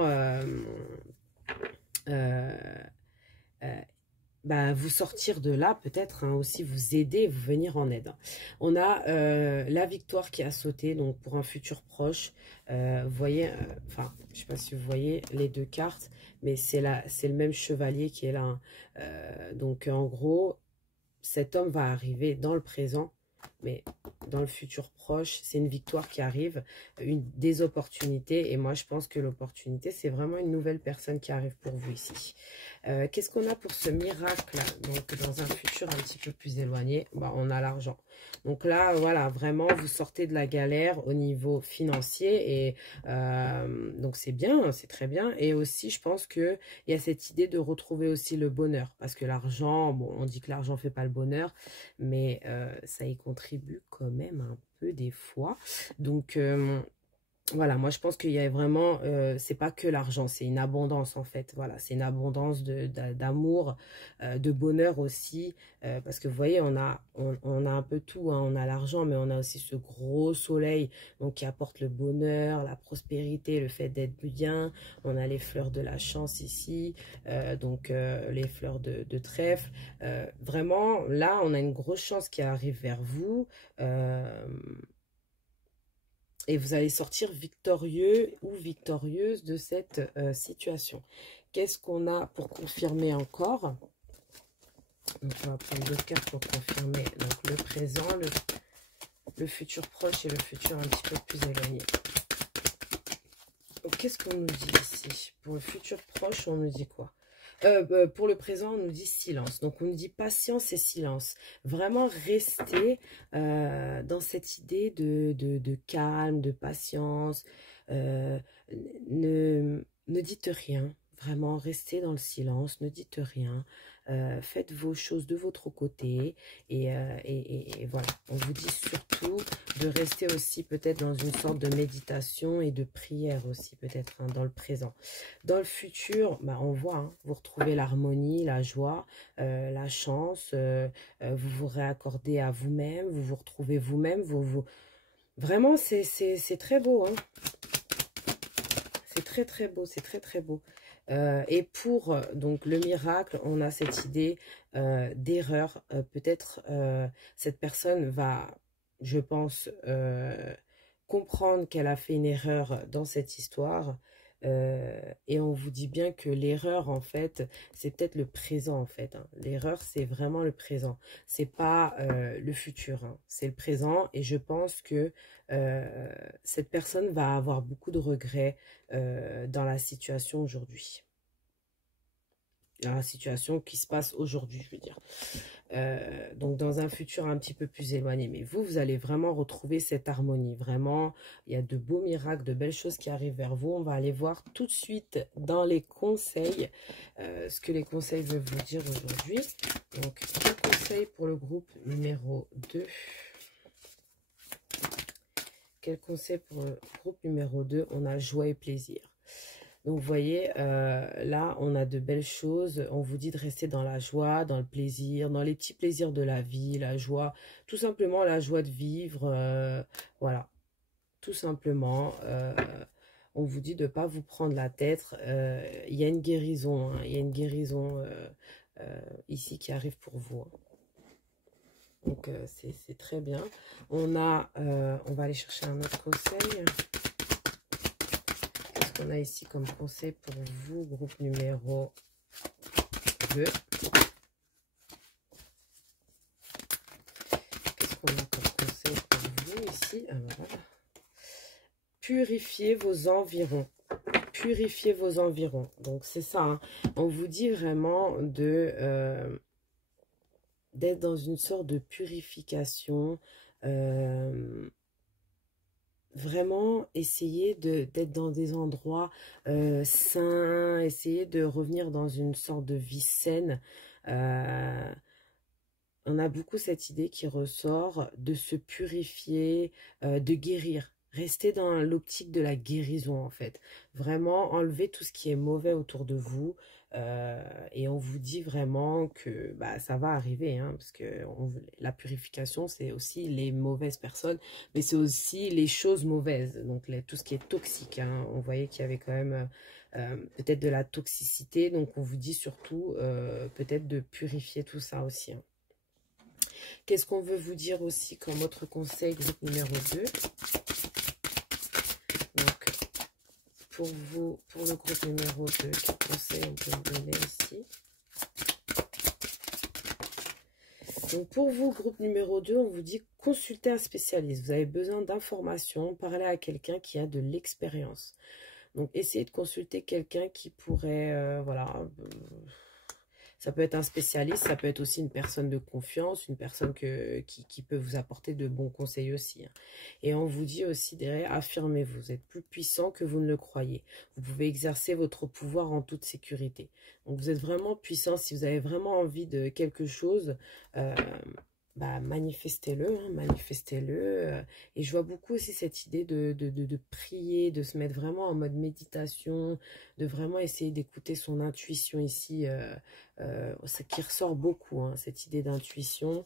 vous sortir de là, peut-être hein, aussi vous aider, vous venir en aide. On a la victoire qui a sauté, donc pour un futur proche. Vous voyez, enfin, je ne sais pas si vous voyez les deux cartes, mais c'est le même chevalier qui est là. Hein. Donc en gros, cet homme va arriver dans le présent, mais dans le futur proche, c'est une victoire qui arrive, des opportunités. Et moi, je pense que l'opportunité, c'est vraiment une nouvelle personne qui arrive pour vous ici. Qu'est-ce qu'on a pour ce miracle? Donc, dans un futur un petit peu plus éloigné, on a l'argent. Donc là, voilà, vraiment, vous sortez de la galère au niveau financier. Et donc, c'est bien, c'est très bien. Et aussi, je pense qu'il y a cette idée de retrouver aussi le bonheur. Parce que l'argent, bon, on dit que l'argent ne fait pas le bonheur, mais ça y contribue quand même un peu des fois. Donc, voilà, moi je pense qu'il y a vraiment, c'est pas que l'argent, c'est une abondance en fait. Voilà, c'est une abondance d'amour, de bonheur aussi. Parce que vous voyez, on a un peu tout. Hein, on a l'argent, mais on a aussi ce gros soleil donc, qui apporte le bonheur, la prospérité, le fait d'être bien. On a les fleurs de la chance ici, donc les fleurs de trèfle. Vraiment, là, on a une grosse chance qui arrive vers vous. Et vous allez sortir victorieux ou victorieuse de cette situation. Qu'est-ce qu'on a pour confirmer encore? Donc, on va prendre deux cartes pour confirmer donc, le présent, le futur proche et le futur un petit peu plus éloigné. Qu'est-ce qu'on nous dit ici? Pour le futur proche, on nous dit quoi? Pour le présent, on nous dit silence. Donc, on nous dit patience et silence. Vraiment rester dans cette idée de calme, de patience. Ne dites rien. Vraiment, restez dans le silence. Ne dites rien. Faites vos choses de votre côté. Et voilà. On vous dit surtout de rester aussi peut-être dans une sorte de méditation et de prière aussi peut-être hein, dans le présent. Dans le futur, on voit, hein, vous retrouvez l'harmonie, la joie, la chance, vous vous réaccordez à vous-même, vous vous retrouvez vous-même, vraiment c'est très beau, hein. C'est très très beau, c'est très très beau. Et pour donc le miracle, on a cette idée d'erreur. Peut-être cette personne va, je pense, comprendre qu'elle a fait une erreur dans cette histoire. Et on vous dit bien que l'erreur, en fait, c'est peut-être le présent, en fait. Hein. L'erreur, c'est vraiment le présent. C'est pas le futur, hein. C'est le présent. Et je pense que cette personne va avoir beaucoup de regrets dans la situation aujourd'hui. la situation qui se passe aujourd'hui, je veux dire. Donc dans un futur un petit peu plus éloigné. Mais vous allez vraiment retrouver cette harmonie. Vraiment, il y a de beaux miracles, de belles choses qui arrivent vers vous. On va aller voir tout de suite dans les conseils, ce que les conseils veulent vous dire aujourd'hui. Donc, quel conseil pour le groupe numéro 2? Quel conseil pour le groupe numéro 2? On a joie et plaisir. Donc, vous voyez, là, on a de belles choses. On vous dit de rester dans la joie, dans le plaisir, dans les petits plaisirs de la vie, la joie. Tout simplement, la joie de vivre. Voilà, tout simplement. On vous dit de ne pas vous prendre la tête. Il y a une guérison. Hein, il y a une guérison ici qui arrive pour vous. Hein. Donc, c'est très bien. On va aller chercher un autre conseil. On a ici comme conseil pour vous, groupe numéro 2. Qu'est-ce qu'on a comme conseil pour vous ici? Alors, voilà. Purifiez vos environs. Purifiez vos environs. Donc, c'est ça. Hein. On vous dit vraiment d'être dans une sorte de purification. Vraiment essayer d'être dans des endroits sains, essayer de revenir dans une sorte de vie saine. On a beaucoup cette idée qui ressort de se purifier, de guérir. Restez dans l'optique de la guérison en fait. Vraiment enlever tout ce qui est mauvais autour de vous. Et on vous dit vraiment que bah, ça va arriver. Hein, parce que la purification, c'est aussi les mauvaises personnes. Mais c'est aussi les choses mauvaises. Donc tout ce qui est toxique. Hein, on voyait qu'il y avait quand même peut-être de la toxicité. Donc on vous dit surtout peut-être de purifier tout ça aussi. Hein. Qu'est-ce qu'on veut vous dire aussi comme autre conseil, groupe numéro 2? Donc, pour vous, pour le groupe numéro 2, quel conseil on peut vous donner ici? Donc, pour vous, groupe numéro 2, on vous dit consulter un spécialiste. Vous avez besoin d'informations, parler à quelqu'un qui a de l'expérience. Donc, essayez de consulter quelqu'un qui pourrait, voilà... Ça peut être un spécialiste, ça peut être aussi une personne de confiance, une personne qui peut vous apporter de bons conseils aussi. Hein. Et on vous dit aussi derrière, affirmez-vous, vous êtes plus puissant que vous ne le croyez. Vous pouvez exercer votre pouvoir en toute sécurité. Donc vous êtes vraiment puissant, si vous avez vraiment envie de quelque chose, bah, manifestez-le, hein, manifestez-le. Et je vois beaucoup aussi cette idée de prier, de se mettre vraiment en mode méditation, de vraiment essayer d'écouter son intuition ici, ce qui ressort beaucoup, hein, cette idée d'intuition,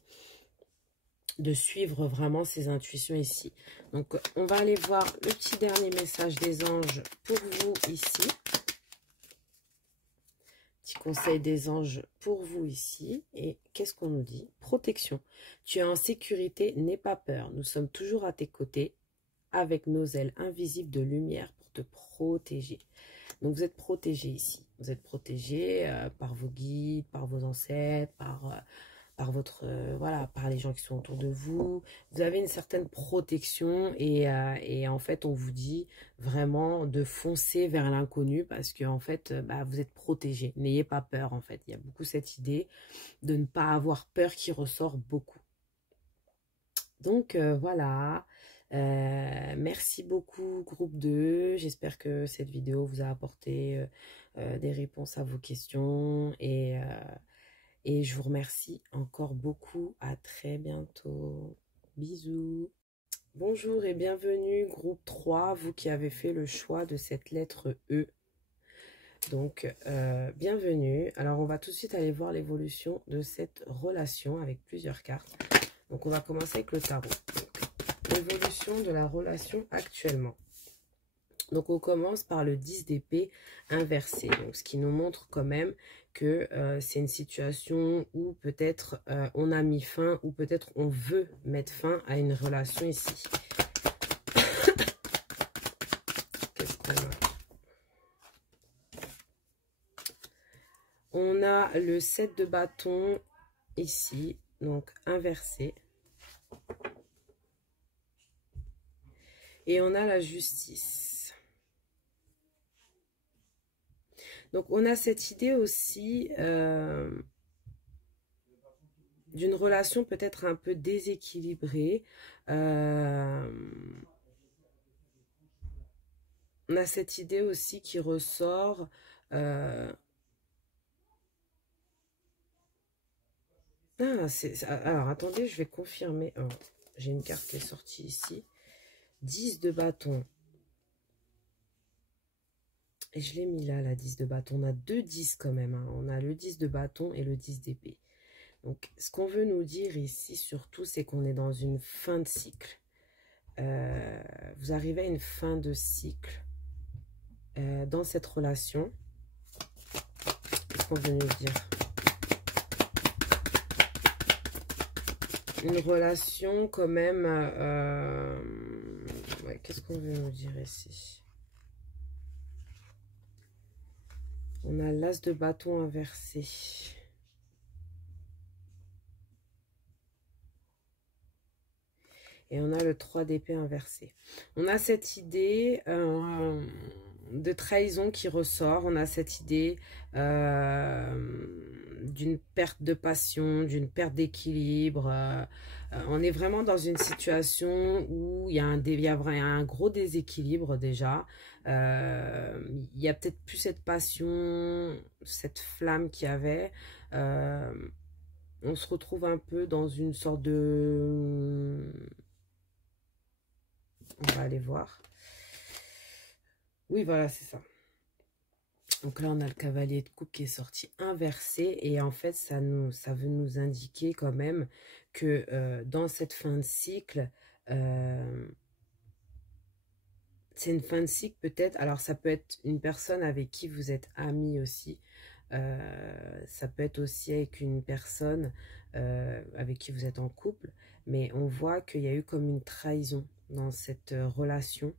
de suivre vraiment ses intuitions ici. Donc, on va aller voir le petit dernier message des anges pour vous ici. Petit conseil des anges pour vous ici. Et qu'est-ce qu'on nous dit? Protection. Tu es en sécurité, n'aie pas peur. Nous sommes toujours à tes côtés avec nos ailes invisibles de lumière pour te protéger. Donc, vous êtes protégé ici. Vous êtes protégé par vos guides, par vos ancêtres, par votre voilà, par les gens qui sont autour de vous. Vous avez une certaine protection et en fait, on vous dit vraiment de foncer vers l'inconnu parce que en fait, bah, vous êtes protégé. N'ayez pas peur en fait. Il y a beaucoup cette idée de ne pas avoir peur qui ressort beaucoup. Donc, voilà. Merci beaucoup groupe 2, j'espère que cette vidéo vous a apporté des réponses à vos questions et je vous remercie encore beaucoup, à très bientôt, bisous. Bonjour et bienvenue groupe 3, vous qui avez fait le choix de cette lettre E. Donc bienvenue, alors on va tout de suite aller voir l'évolution de cette relation avec plusieurs cartes. Donc on va commencer avec le tarot. L'évolution de la relation actuellement. Donc on commence par le 10 d'épée inversé. Donc ce qui nous montre quand même que c'est une situation où peut-être on a mis fin ou peut-être on veut mettre fin à une relation ici. Qu'est-ce qu'on a? On a le 7 de bâton ici, donc inversé. Et on a la justice. Donc, on a cette idée aussi d'une relation peut-être un peu déséquilibrée. On a cette idée aussi qui ressort. Alors, attendez, je vais confirmer. Oh, j'ai une carte qui est sortie ici. 10 de bâton. Et je l'ai mis là, la 10 de bâton. On a deux 10 quand même. Hein. On a le 10 de bâton et le 10 d'épée. Donc, ce qu'on veut nous dire ici, surtout, c'est qu'on est dans une fin de cycle. Vous arrivez à une fin de cycle dans cette relation. Qu'est-ce qu'on veut nous dire? Une relation quand même... ouais, qu'est-ce qu'on veut nous dire ici? On a l'as de bâton inversé. Et on a le 3 d'épée inversé. On a cette idée de trahison qui ressort. On a cette idée d'une perte de passion, d'une perte d'équilibre. On est vraiment dans une situation où il y a un gros déséquilibre déjà. Il y a peut-être plus cette passion, cette flamme qu'il y avait. On se retrouve un peu dans une sorte de... On va aller voir. Oui, voilà, c'est ça. Donc là, on a le cavalier de coupe qui est sorti inversé. Et en fait, ça veut nous indiquer quand même que dans cette fin de cycle, c'est une fin de cycle peut-être. Alors, ça peut être une personne avec qui vous êtes amis aussi. Ça peut être aussi avec une personne avec qui vous êtes en couple. Mais on voit qu'il y a eu comme une trahison dans cette relation.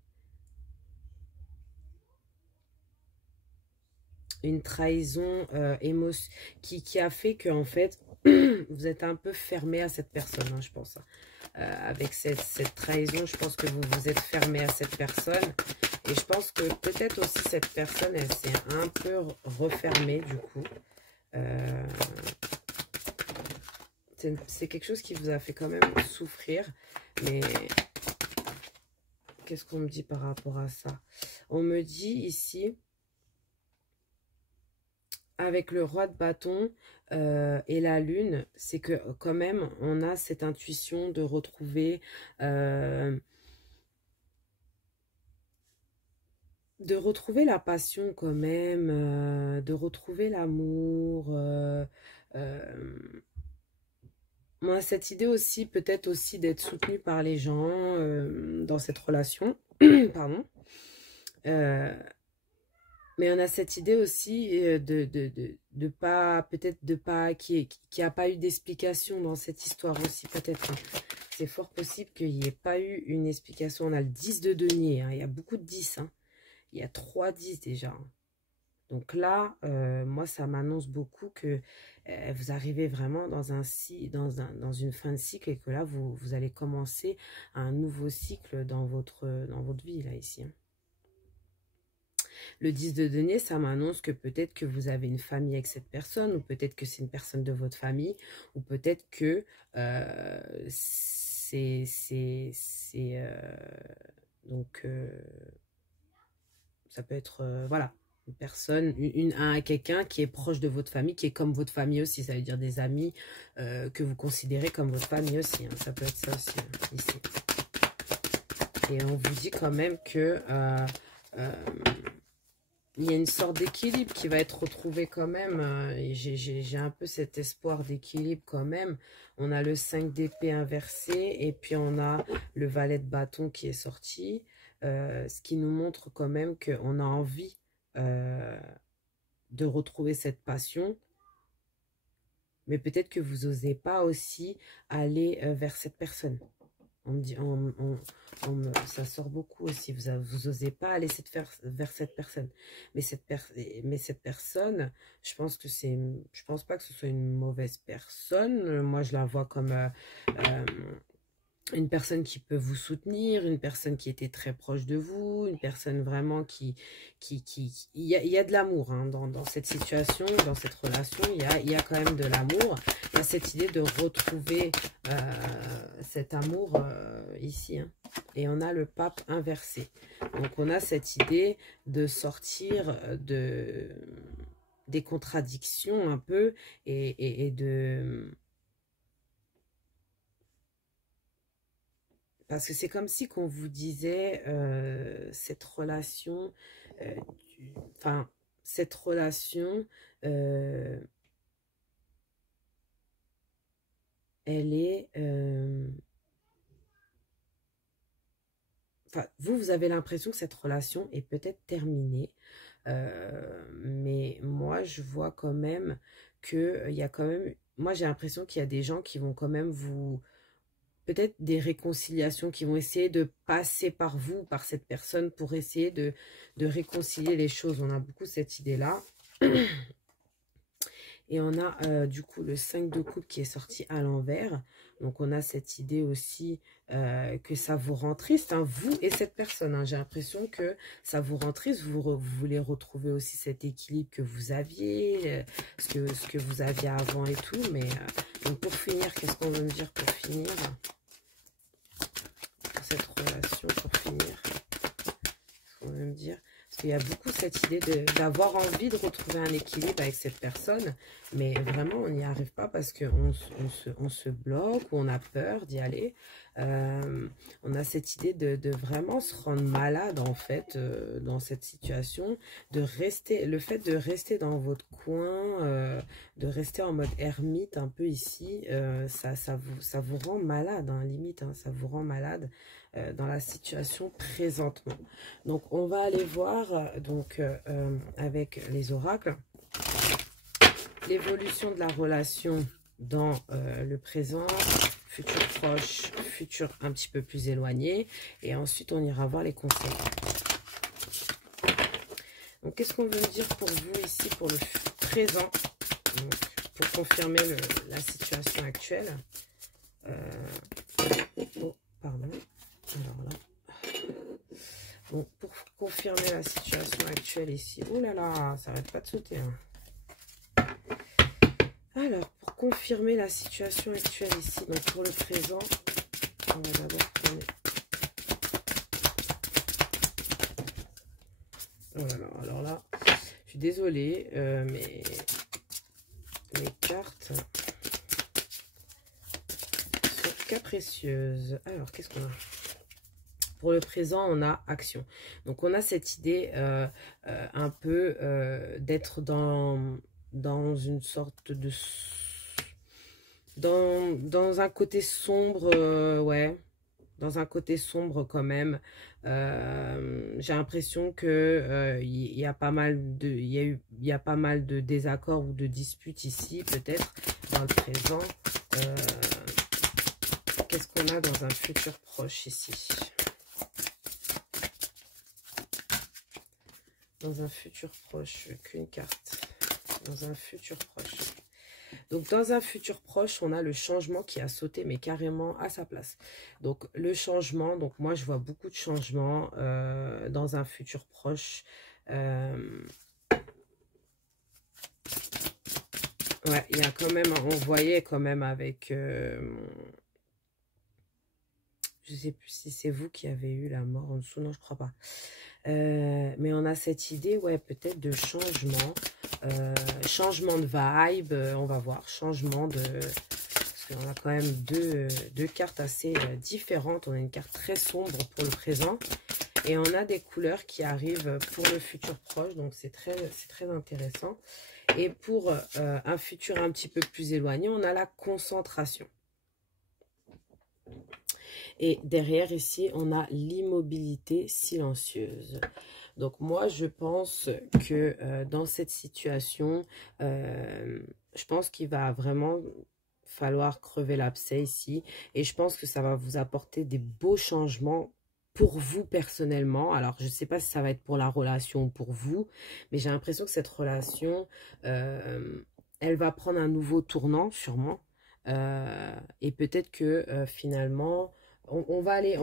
Une trahison qui a fait que en fait vous êtes un peu fermé à cette personne, hein, je pense. Avec cette trahison, je pense que vous vous êtes fermé à cette personne. Et je pense que peut-être aussi cette personne, elle s'est un peu refermée du coup. C'est quelque chose qui vous a fait quand même souffrir. Mais qu'est-ce qu'on me dit par rapport à ça? On me dit ici... Avec le roi de bâton et la lune, c'est que quand même, on a cette intuition de retrouver la passion quand même, de retrouver l'amour. On a cette idée aussi, peut-être aussi d'être soutenu par les gens dans cette relation. Pardon. Mais on a cette idée aussi de pas, peut-être de pas, qui a pas eu d'explication dans cette histoire aussi, peut-être. Hein. C'est fort possible qu'il n'y ait pas eu une explication. On a le 10 de denier, hein. Il y a beaucoup de 10. Hein. Il y a 3 10 déjà. Hein. Donc là, moi, ça m'annonce beaucoup que vous arrivez vraiment dans une fin de cycle et que là, vous allez commencer un nouveau cycle dans votre vie, là, ici. Hein. Le 10 de denier, ça m'annonce que peut-être que vous avez une famille avec cette personne, ou peut-être que c'est une personne de votre famille, ou peut-être que ça peut être, voilà, une personne, quelqu'un qui est proche de votre famille, qui est comme votre famille aussi, ça veut dire des amis que vous considérez comme votre famille aussi, hein. Ça peut être ça aussi, hein, ici. Et on vous dit quand même que... il y a une sorte d'équilibre qui va être retrouvé quand même. J'ai un peu cet espoir d'équilibre quand même. On a le 5 d'épée inversé et puis on a le valet de bâton qui est sorti. Ce qui nous montre quand même qu'on a envie de retrouver cette passion. Mais peut-être que vous n'osez pas aussi aller vers cette personne. On me dit, ça sort beaucoup aussi. Vous n'osez pas aller vers cette personne. Mais cette personne, je pense pas que ce soit une mauvaise personne. Moi, je la vois comme une personne qui peut vous soutenir, une personne qui était très proche de vous, une personne vraiment il y a de l'amour hein, dans cette situation, dans cette relation, il y a quand même de l'amour. Il y a cette idée de retrouver cet amour ici. Hein. Et on a le pape inversé. Donc on a cette idée de sortir des contradictions un peu et de... Parce que c'est comme si qu'on vous disait cette relation, enfin, cette relation, elle est... enfin, vous avez l'impression que cette relation est peut-être terminée. Mais moi, je vois quand même qu'il y a quand même... Moi, j'ai l'impression qu'il y a des gens qui vont quand même vous... Peut-être des réconciliations qui vont essayer de passer par vous, par cette personne, pour essayer de réconcilier les choses. On a beaucoup cette idée-là. Et on a du coup le 5 de coupe qui est sorti à l'envers. Donc on a cette idée aussi que ça vous rend triste, hein, vous et cette personne. Hein. J'ai l'impression que ça vous rend triste. Vous voulez retrouver aussi cet équilibre que vous aviez, ce que vous aviez avant et tout. Mais donc pour finir, qu'est-ce qu'on veut me dire pour finir cette relation, pour finir, qu'est-ce qu'on veut me dire? Parce qu'il y a beaucoup cette idée d'avoir envie de retrouver un équilibre avec cette personne, mais vraiment on n'y arrive pas parce qu'on on se bloque ou on a peur d'y aller. On a cette idée de vraiment se rendre malade en fait dans cette situation, de rester, le fait de rester dans votre coin, de rester en mode ermite un peu ici, ça vous rend malade, hein, limite, hein, ça vous rend malade dans la situation présentement. Donc on va aller voir donc avec les oracles l'évolution de la relation dans le présent, futur proche, futur un petit peu plus éloigné, et ensuite on ira voir les conseils. Donc qu'est-ce qu'on veut dire pour vous ici pour le présent, donc, pour confirmer la situation actuelle. Oh, pardon. Alors là, bon, pour confirmer la situation actuelle ici, oh là là, ça n'arrête pas de sauter. Hein. Alors, pour confirmer la situation actuelle ici, donc pour le présent, on va d'abord prendre... Oh là là, alors là, je suis désolée, mais mes cartes sont capricieuses. Alors, qu'est-ce qu'on a ? Pour le présent, on a action. Donc, on a cette idée un peu d'être dans une sorte de... Dans un côté sombre, ouais. Dans un côté sombre quand même. J'ai l'impression que il y a pas mal de... Il y a pas mal de désaccords ou de disputes ici, peut-être, dans le présent. Qu'est-ce qu'on a dans un futur proche ici ? Dans un futur proche, qu'une carte. Dans un futur proche. Donc, dans un futur proche, on a le changement qui a sauté, mais carrément à sa place. Donc, le changement, donc moi, je vois beaucoup de changements dans un futur proche. Ouais, il y a quand même, on voyait quand même avec... je sais plus si c'est vous qui avez eu la mort en dessous, non, je crois pas. Mais on a cette idée, ouais, peut-être de changement. Changement de vibe, on va voir. Changement de... Parce qu'on a quand même deux cartes assez différentes. On a une carte très sombre pour le présent. Et on a des couleurs qui arrivent pour le futur proche. Donc, c'est très intéressant. Et pour un futur un petit peu plus éloigné, on a la concentration. Et derrière, ici, on a l'immobilité silencieuse. Donc, moi, je pense que dans cette situation, je pense qu'il va vraiment falloir crever l'abcès ici. Et je pense que ça va vous apporter des beaux changements pour vous personnellement. Alors, je ne sais pas si ça va être pour la relation ou pour vous, mais j'ai l'impression que cette relation, elle va prendre un nouveau tournant, sûrement. Et peut-être que finalement... on va aller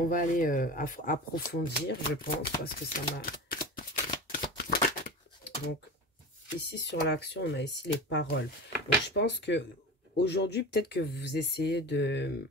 approfondir, je pense, parce que ça m'a... Donc, ici, sur l'action, on a ici les paroles. Donc, je pense que aujourd'hui, peut-être que vous essayez de...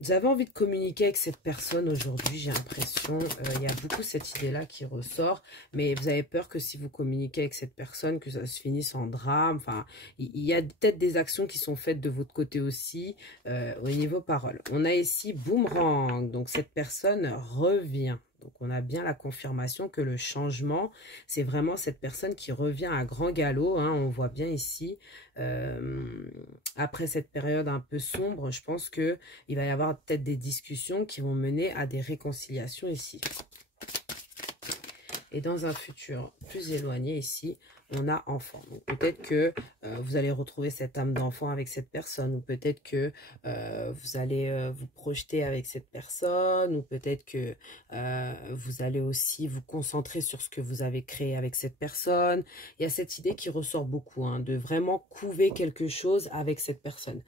Vous avez envie de communiquer avec cette personne aujourd'hui, j'ai l'impression. Il y a beaucoup cette idée-là qui ressort. Mais vous avez peur que si vous communiquez avec cette personne, que ça se finisse en drame. Enfin, il y a peut-être des actions qui sont faites de votre côté aussi au niveau parole. On a ici boomerang. Donc, cette personne revient. Donc, on a bien la confirmation que le changement, c'est vraiment cette personne qui revient à grand galop. Hein, on voit bien ici, après cette période un peu sombre, je pense qu'il va y avoir peut-être des discussions qui vont mener à des réconciliations ici. Et dans un futur plus éloigné ici, on a enfant. Peut-être que vous allez retrouver cette âme d'enfant avec cette personne, ou peut-être que vous allez vous projeter avec cette personne, ou peut-être que vous allez aussi vous concentrer sur ce que vous avez créé avec cette personne. Il y a cette idée qui ressort beaucoup, hein, de vraiment couver quelque chose avec cette personne.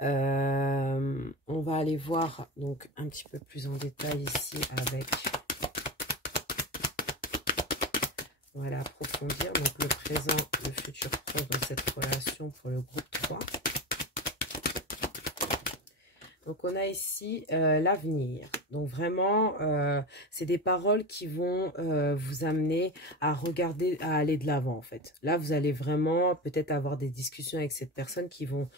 On va aller voir donc un petit peu plus en détail ici avec... Voilà, approfondir donc le présent, le futur proche dans cette relation pour le groupe 3. Donc, on a ici l'avenir. Donc, vraiment, c'est des paroles qui vont vous amener à regarder, à aller de l'avant, en fait. Là, vous allez vraiment peut-être avoir des discussions avec cette personne qui vont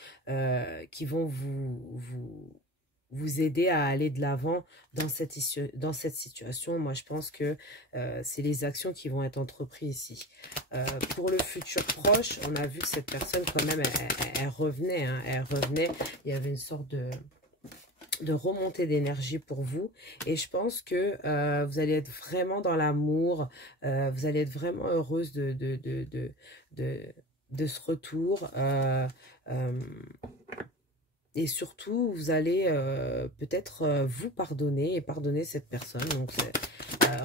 vous aider à aller de l'avant dans cette situation. Moi, je pense que c'est les actions qui vont être entreprises ici. Pour le futur proche, on a vu que cette personne, quand même, elle revenait. Hein, elle revenait. Il y avait une sorte de remontée d'énergie pour vous. Et je pense que vous allez être vraiment dans l'amour. Vous allez être vraiment heureuse de ce retour. Et surtout, vous allez peut-être vous pardonner et pardonner cette personne. Donc,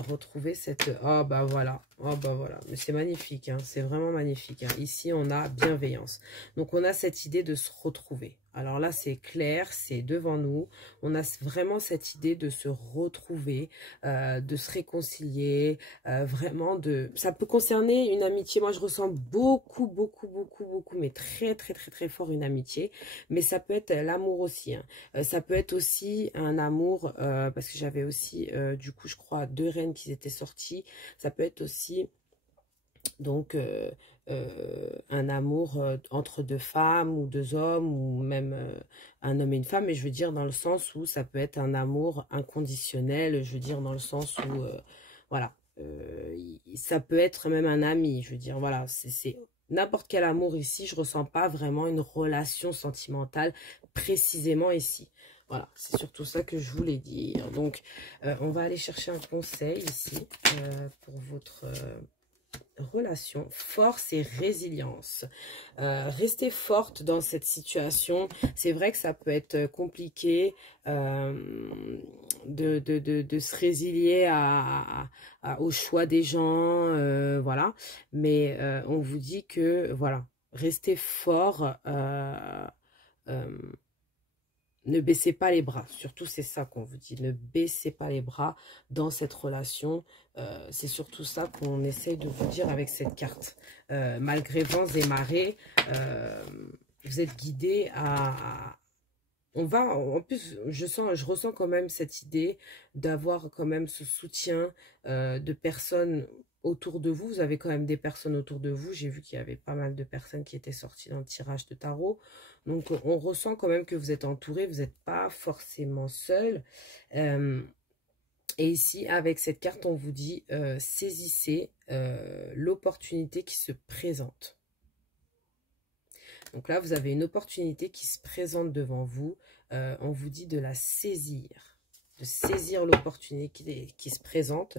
retrouver cette... Oh, bah voilà. Oh, bah voilà. Mais c'est magnifique. Hein. C'est vraiment magnifique. Hein. Ici, on a bienveillance. Donc, on a cette idée de se retrouver. Alors là, c'est clair, c'est devant nous. On a vraiment cette idée de se retrouver, de se réconcilier, vraiment de... Ça peut concerner une amitié. Moi, je ressens beaucoup, mais très, très fort une amitié. Mais ça peut être l'amour aussi. Hein. Ça peut être aussi un amour, parce que j'avais aussi, du coup, je crois, 2 reines qui étaient sorties. Ça peut être aussi... Donc, un amour entre 2 femmes ou 2 hommes ou même un homme et une femme. Mais je veux dire dans le sens où ça peut être un amour inconditionnel. Je veux dire dans le sens où, voilà, ça peut être même un ami. Je veux dire, voilà, c'est n'importe quel amour ici. Je ressens pas vraiment une relation sentimentale précisément ici. Voilà, c'est surtout ça que je voulais dire. Donc, on va aller chercher un conseil ici pour votre... relation, force et résilience. Restez forte dans cette situation. C'est vrai que ça peut être compliqué de se résilier au choix des gens, voilà. Mais on vous dit que, voilà, restez fort. Ne baissez pas les bras, surtout c'est ça qu'on vous dit, ne baissez pas les bras dans cette relation, c'est surtout ça qu'on essaye de vous dire avec cette carte. Malgré vents et marées, vous êtes guidé en plus, je ressens quand même cette idée d'avoir quand même ce soutien de personnes autour de vous. Vous avez quand même des personnes autour de vous. J'ai vu qu'il y avait pas mal de personnes qui étaient sorties dans le tirage de tarot. Donc, on ressent quand même que vous êtes entouré. Vous n'êtes pas forcément seul. Et ici, avec cette carte, on vous dit saisissez l'opportunité qui se présente. Donc là, vous avez une opportunité qui se présente devant vous. On vous dit de la saisir. De saisir l'opportunité qui se présente.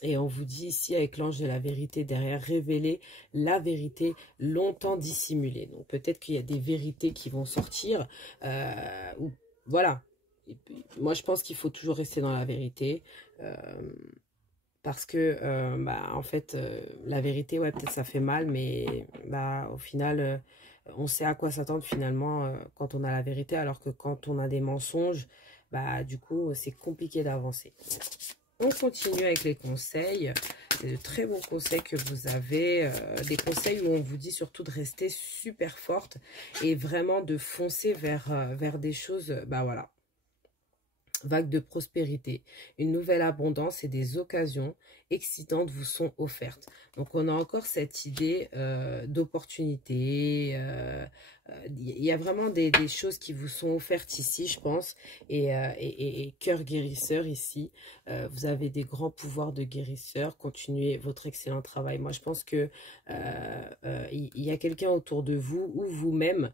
Et on vous dit ici, avec l'ange de la vérité derrière, révéler la vérité longtemps dissimulée. Donc peut-être qu'il y a des vérités qui vont sortir. Ou, voilà. Et puis, moi, je pense qu'il faut toujours rester dans la vérité. Parce que, en fait, la vérité, ouais, peut-être ça fait mal. Mais au final, on sait à quoi s'attendre finalement quand on a la vérité, alors que quand on a des mensonges, bah du coup c'est compliqué d'avancer. On continue avec les conseils. C'est de très bons conseils que vous avez. Des conseils où on vous dit surtout de rester super forte et vraiment de foncer vers des choses, bah voilà, vague de prospérité, une nouvelle abondance et des occasions excitantes vous sont offertes. Donc on a encore cette idée d'opportunité, il y a vraiment des choses qui vous sont offertes ici, je pense, et cœur guérisseur ici, vous avez des grands pouvoirs de guérisseur, continuez votre excellent travail. Moi je pense que il y a quelqu'un autour de vous ou vous-même,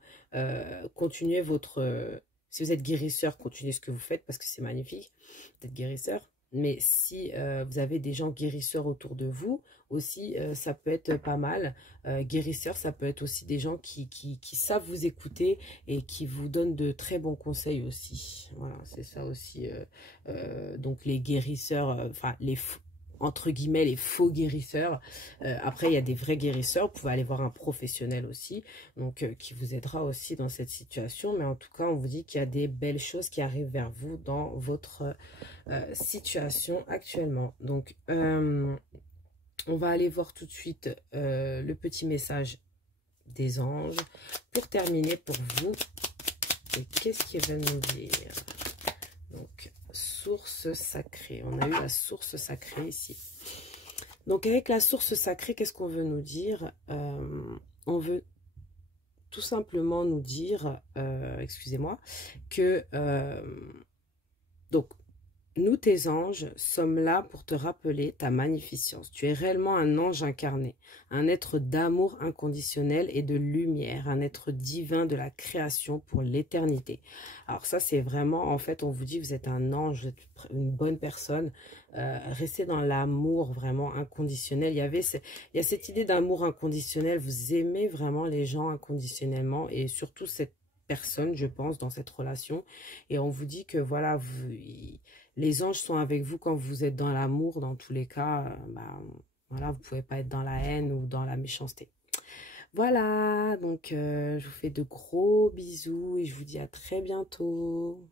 continuez votre... Si vous êtes guérisseur, continuez ce que vous faites parce que c'est magnifique d'être guérisseur. Mais si vous avez des gens guérisseurs autour de vous, aussi, ça peut être pas mal. Guérisseur, ça peut être aussi des gens qui savent vous écouter et qui vous donnent de très bons conseils aussi. Voilà, c'est ça aussi. Donc les guérisseurs, enfin les entre guillemets les faux guérisseurs. Après, il y a des vrais guérisseurs. Vous pouvez aller voir un professionnel aussi, donc qui vous aidera aussi dans cette situation. Mais en tout cas, on vous dit qu'il y a des belles choses qui arrivent vers vous dans votre situation actuellement. Donc, on va aller voir tout de suite le petit message des anges pour terminer pour vous. Et qu'est-ce qu'ils veulent nous dire? Donc, source sacrée. On a eu la source sacrée ici. Donc, avec la source sacrée, qu'est-ce qu'on veut nous dire? On veut tout simplement nous dire, excusez-moi, que donc, nous, tes anges, sommes là pour te rappeler ta magnificence. Tu es réellement un ange incarné, un être d'amour inconditionnel et de lumière, un être divin de la création pour l'éternité. Alors ça, c'est vraiment, en fait, on vous dit, vous êtes un ange, vous êtes une bonne personne. Restez dans l'amour vraiment inconditionnel. Il y a cette idée d'amour inconditionnel. Vous aimez vraiment les gens inconditionnellement et surtout cette personne, je pense, dans cette relation. Et on vous dit que voilà, les anges sont avec vous quand vous êtes dans l'amour. Dans tous les cas, bah, voilà, vous ne pouvez pas être dans la haine ou dans la méchanceté. Voilà, donc je vous fais de gros bisous et je vous dis à très bientôt.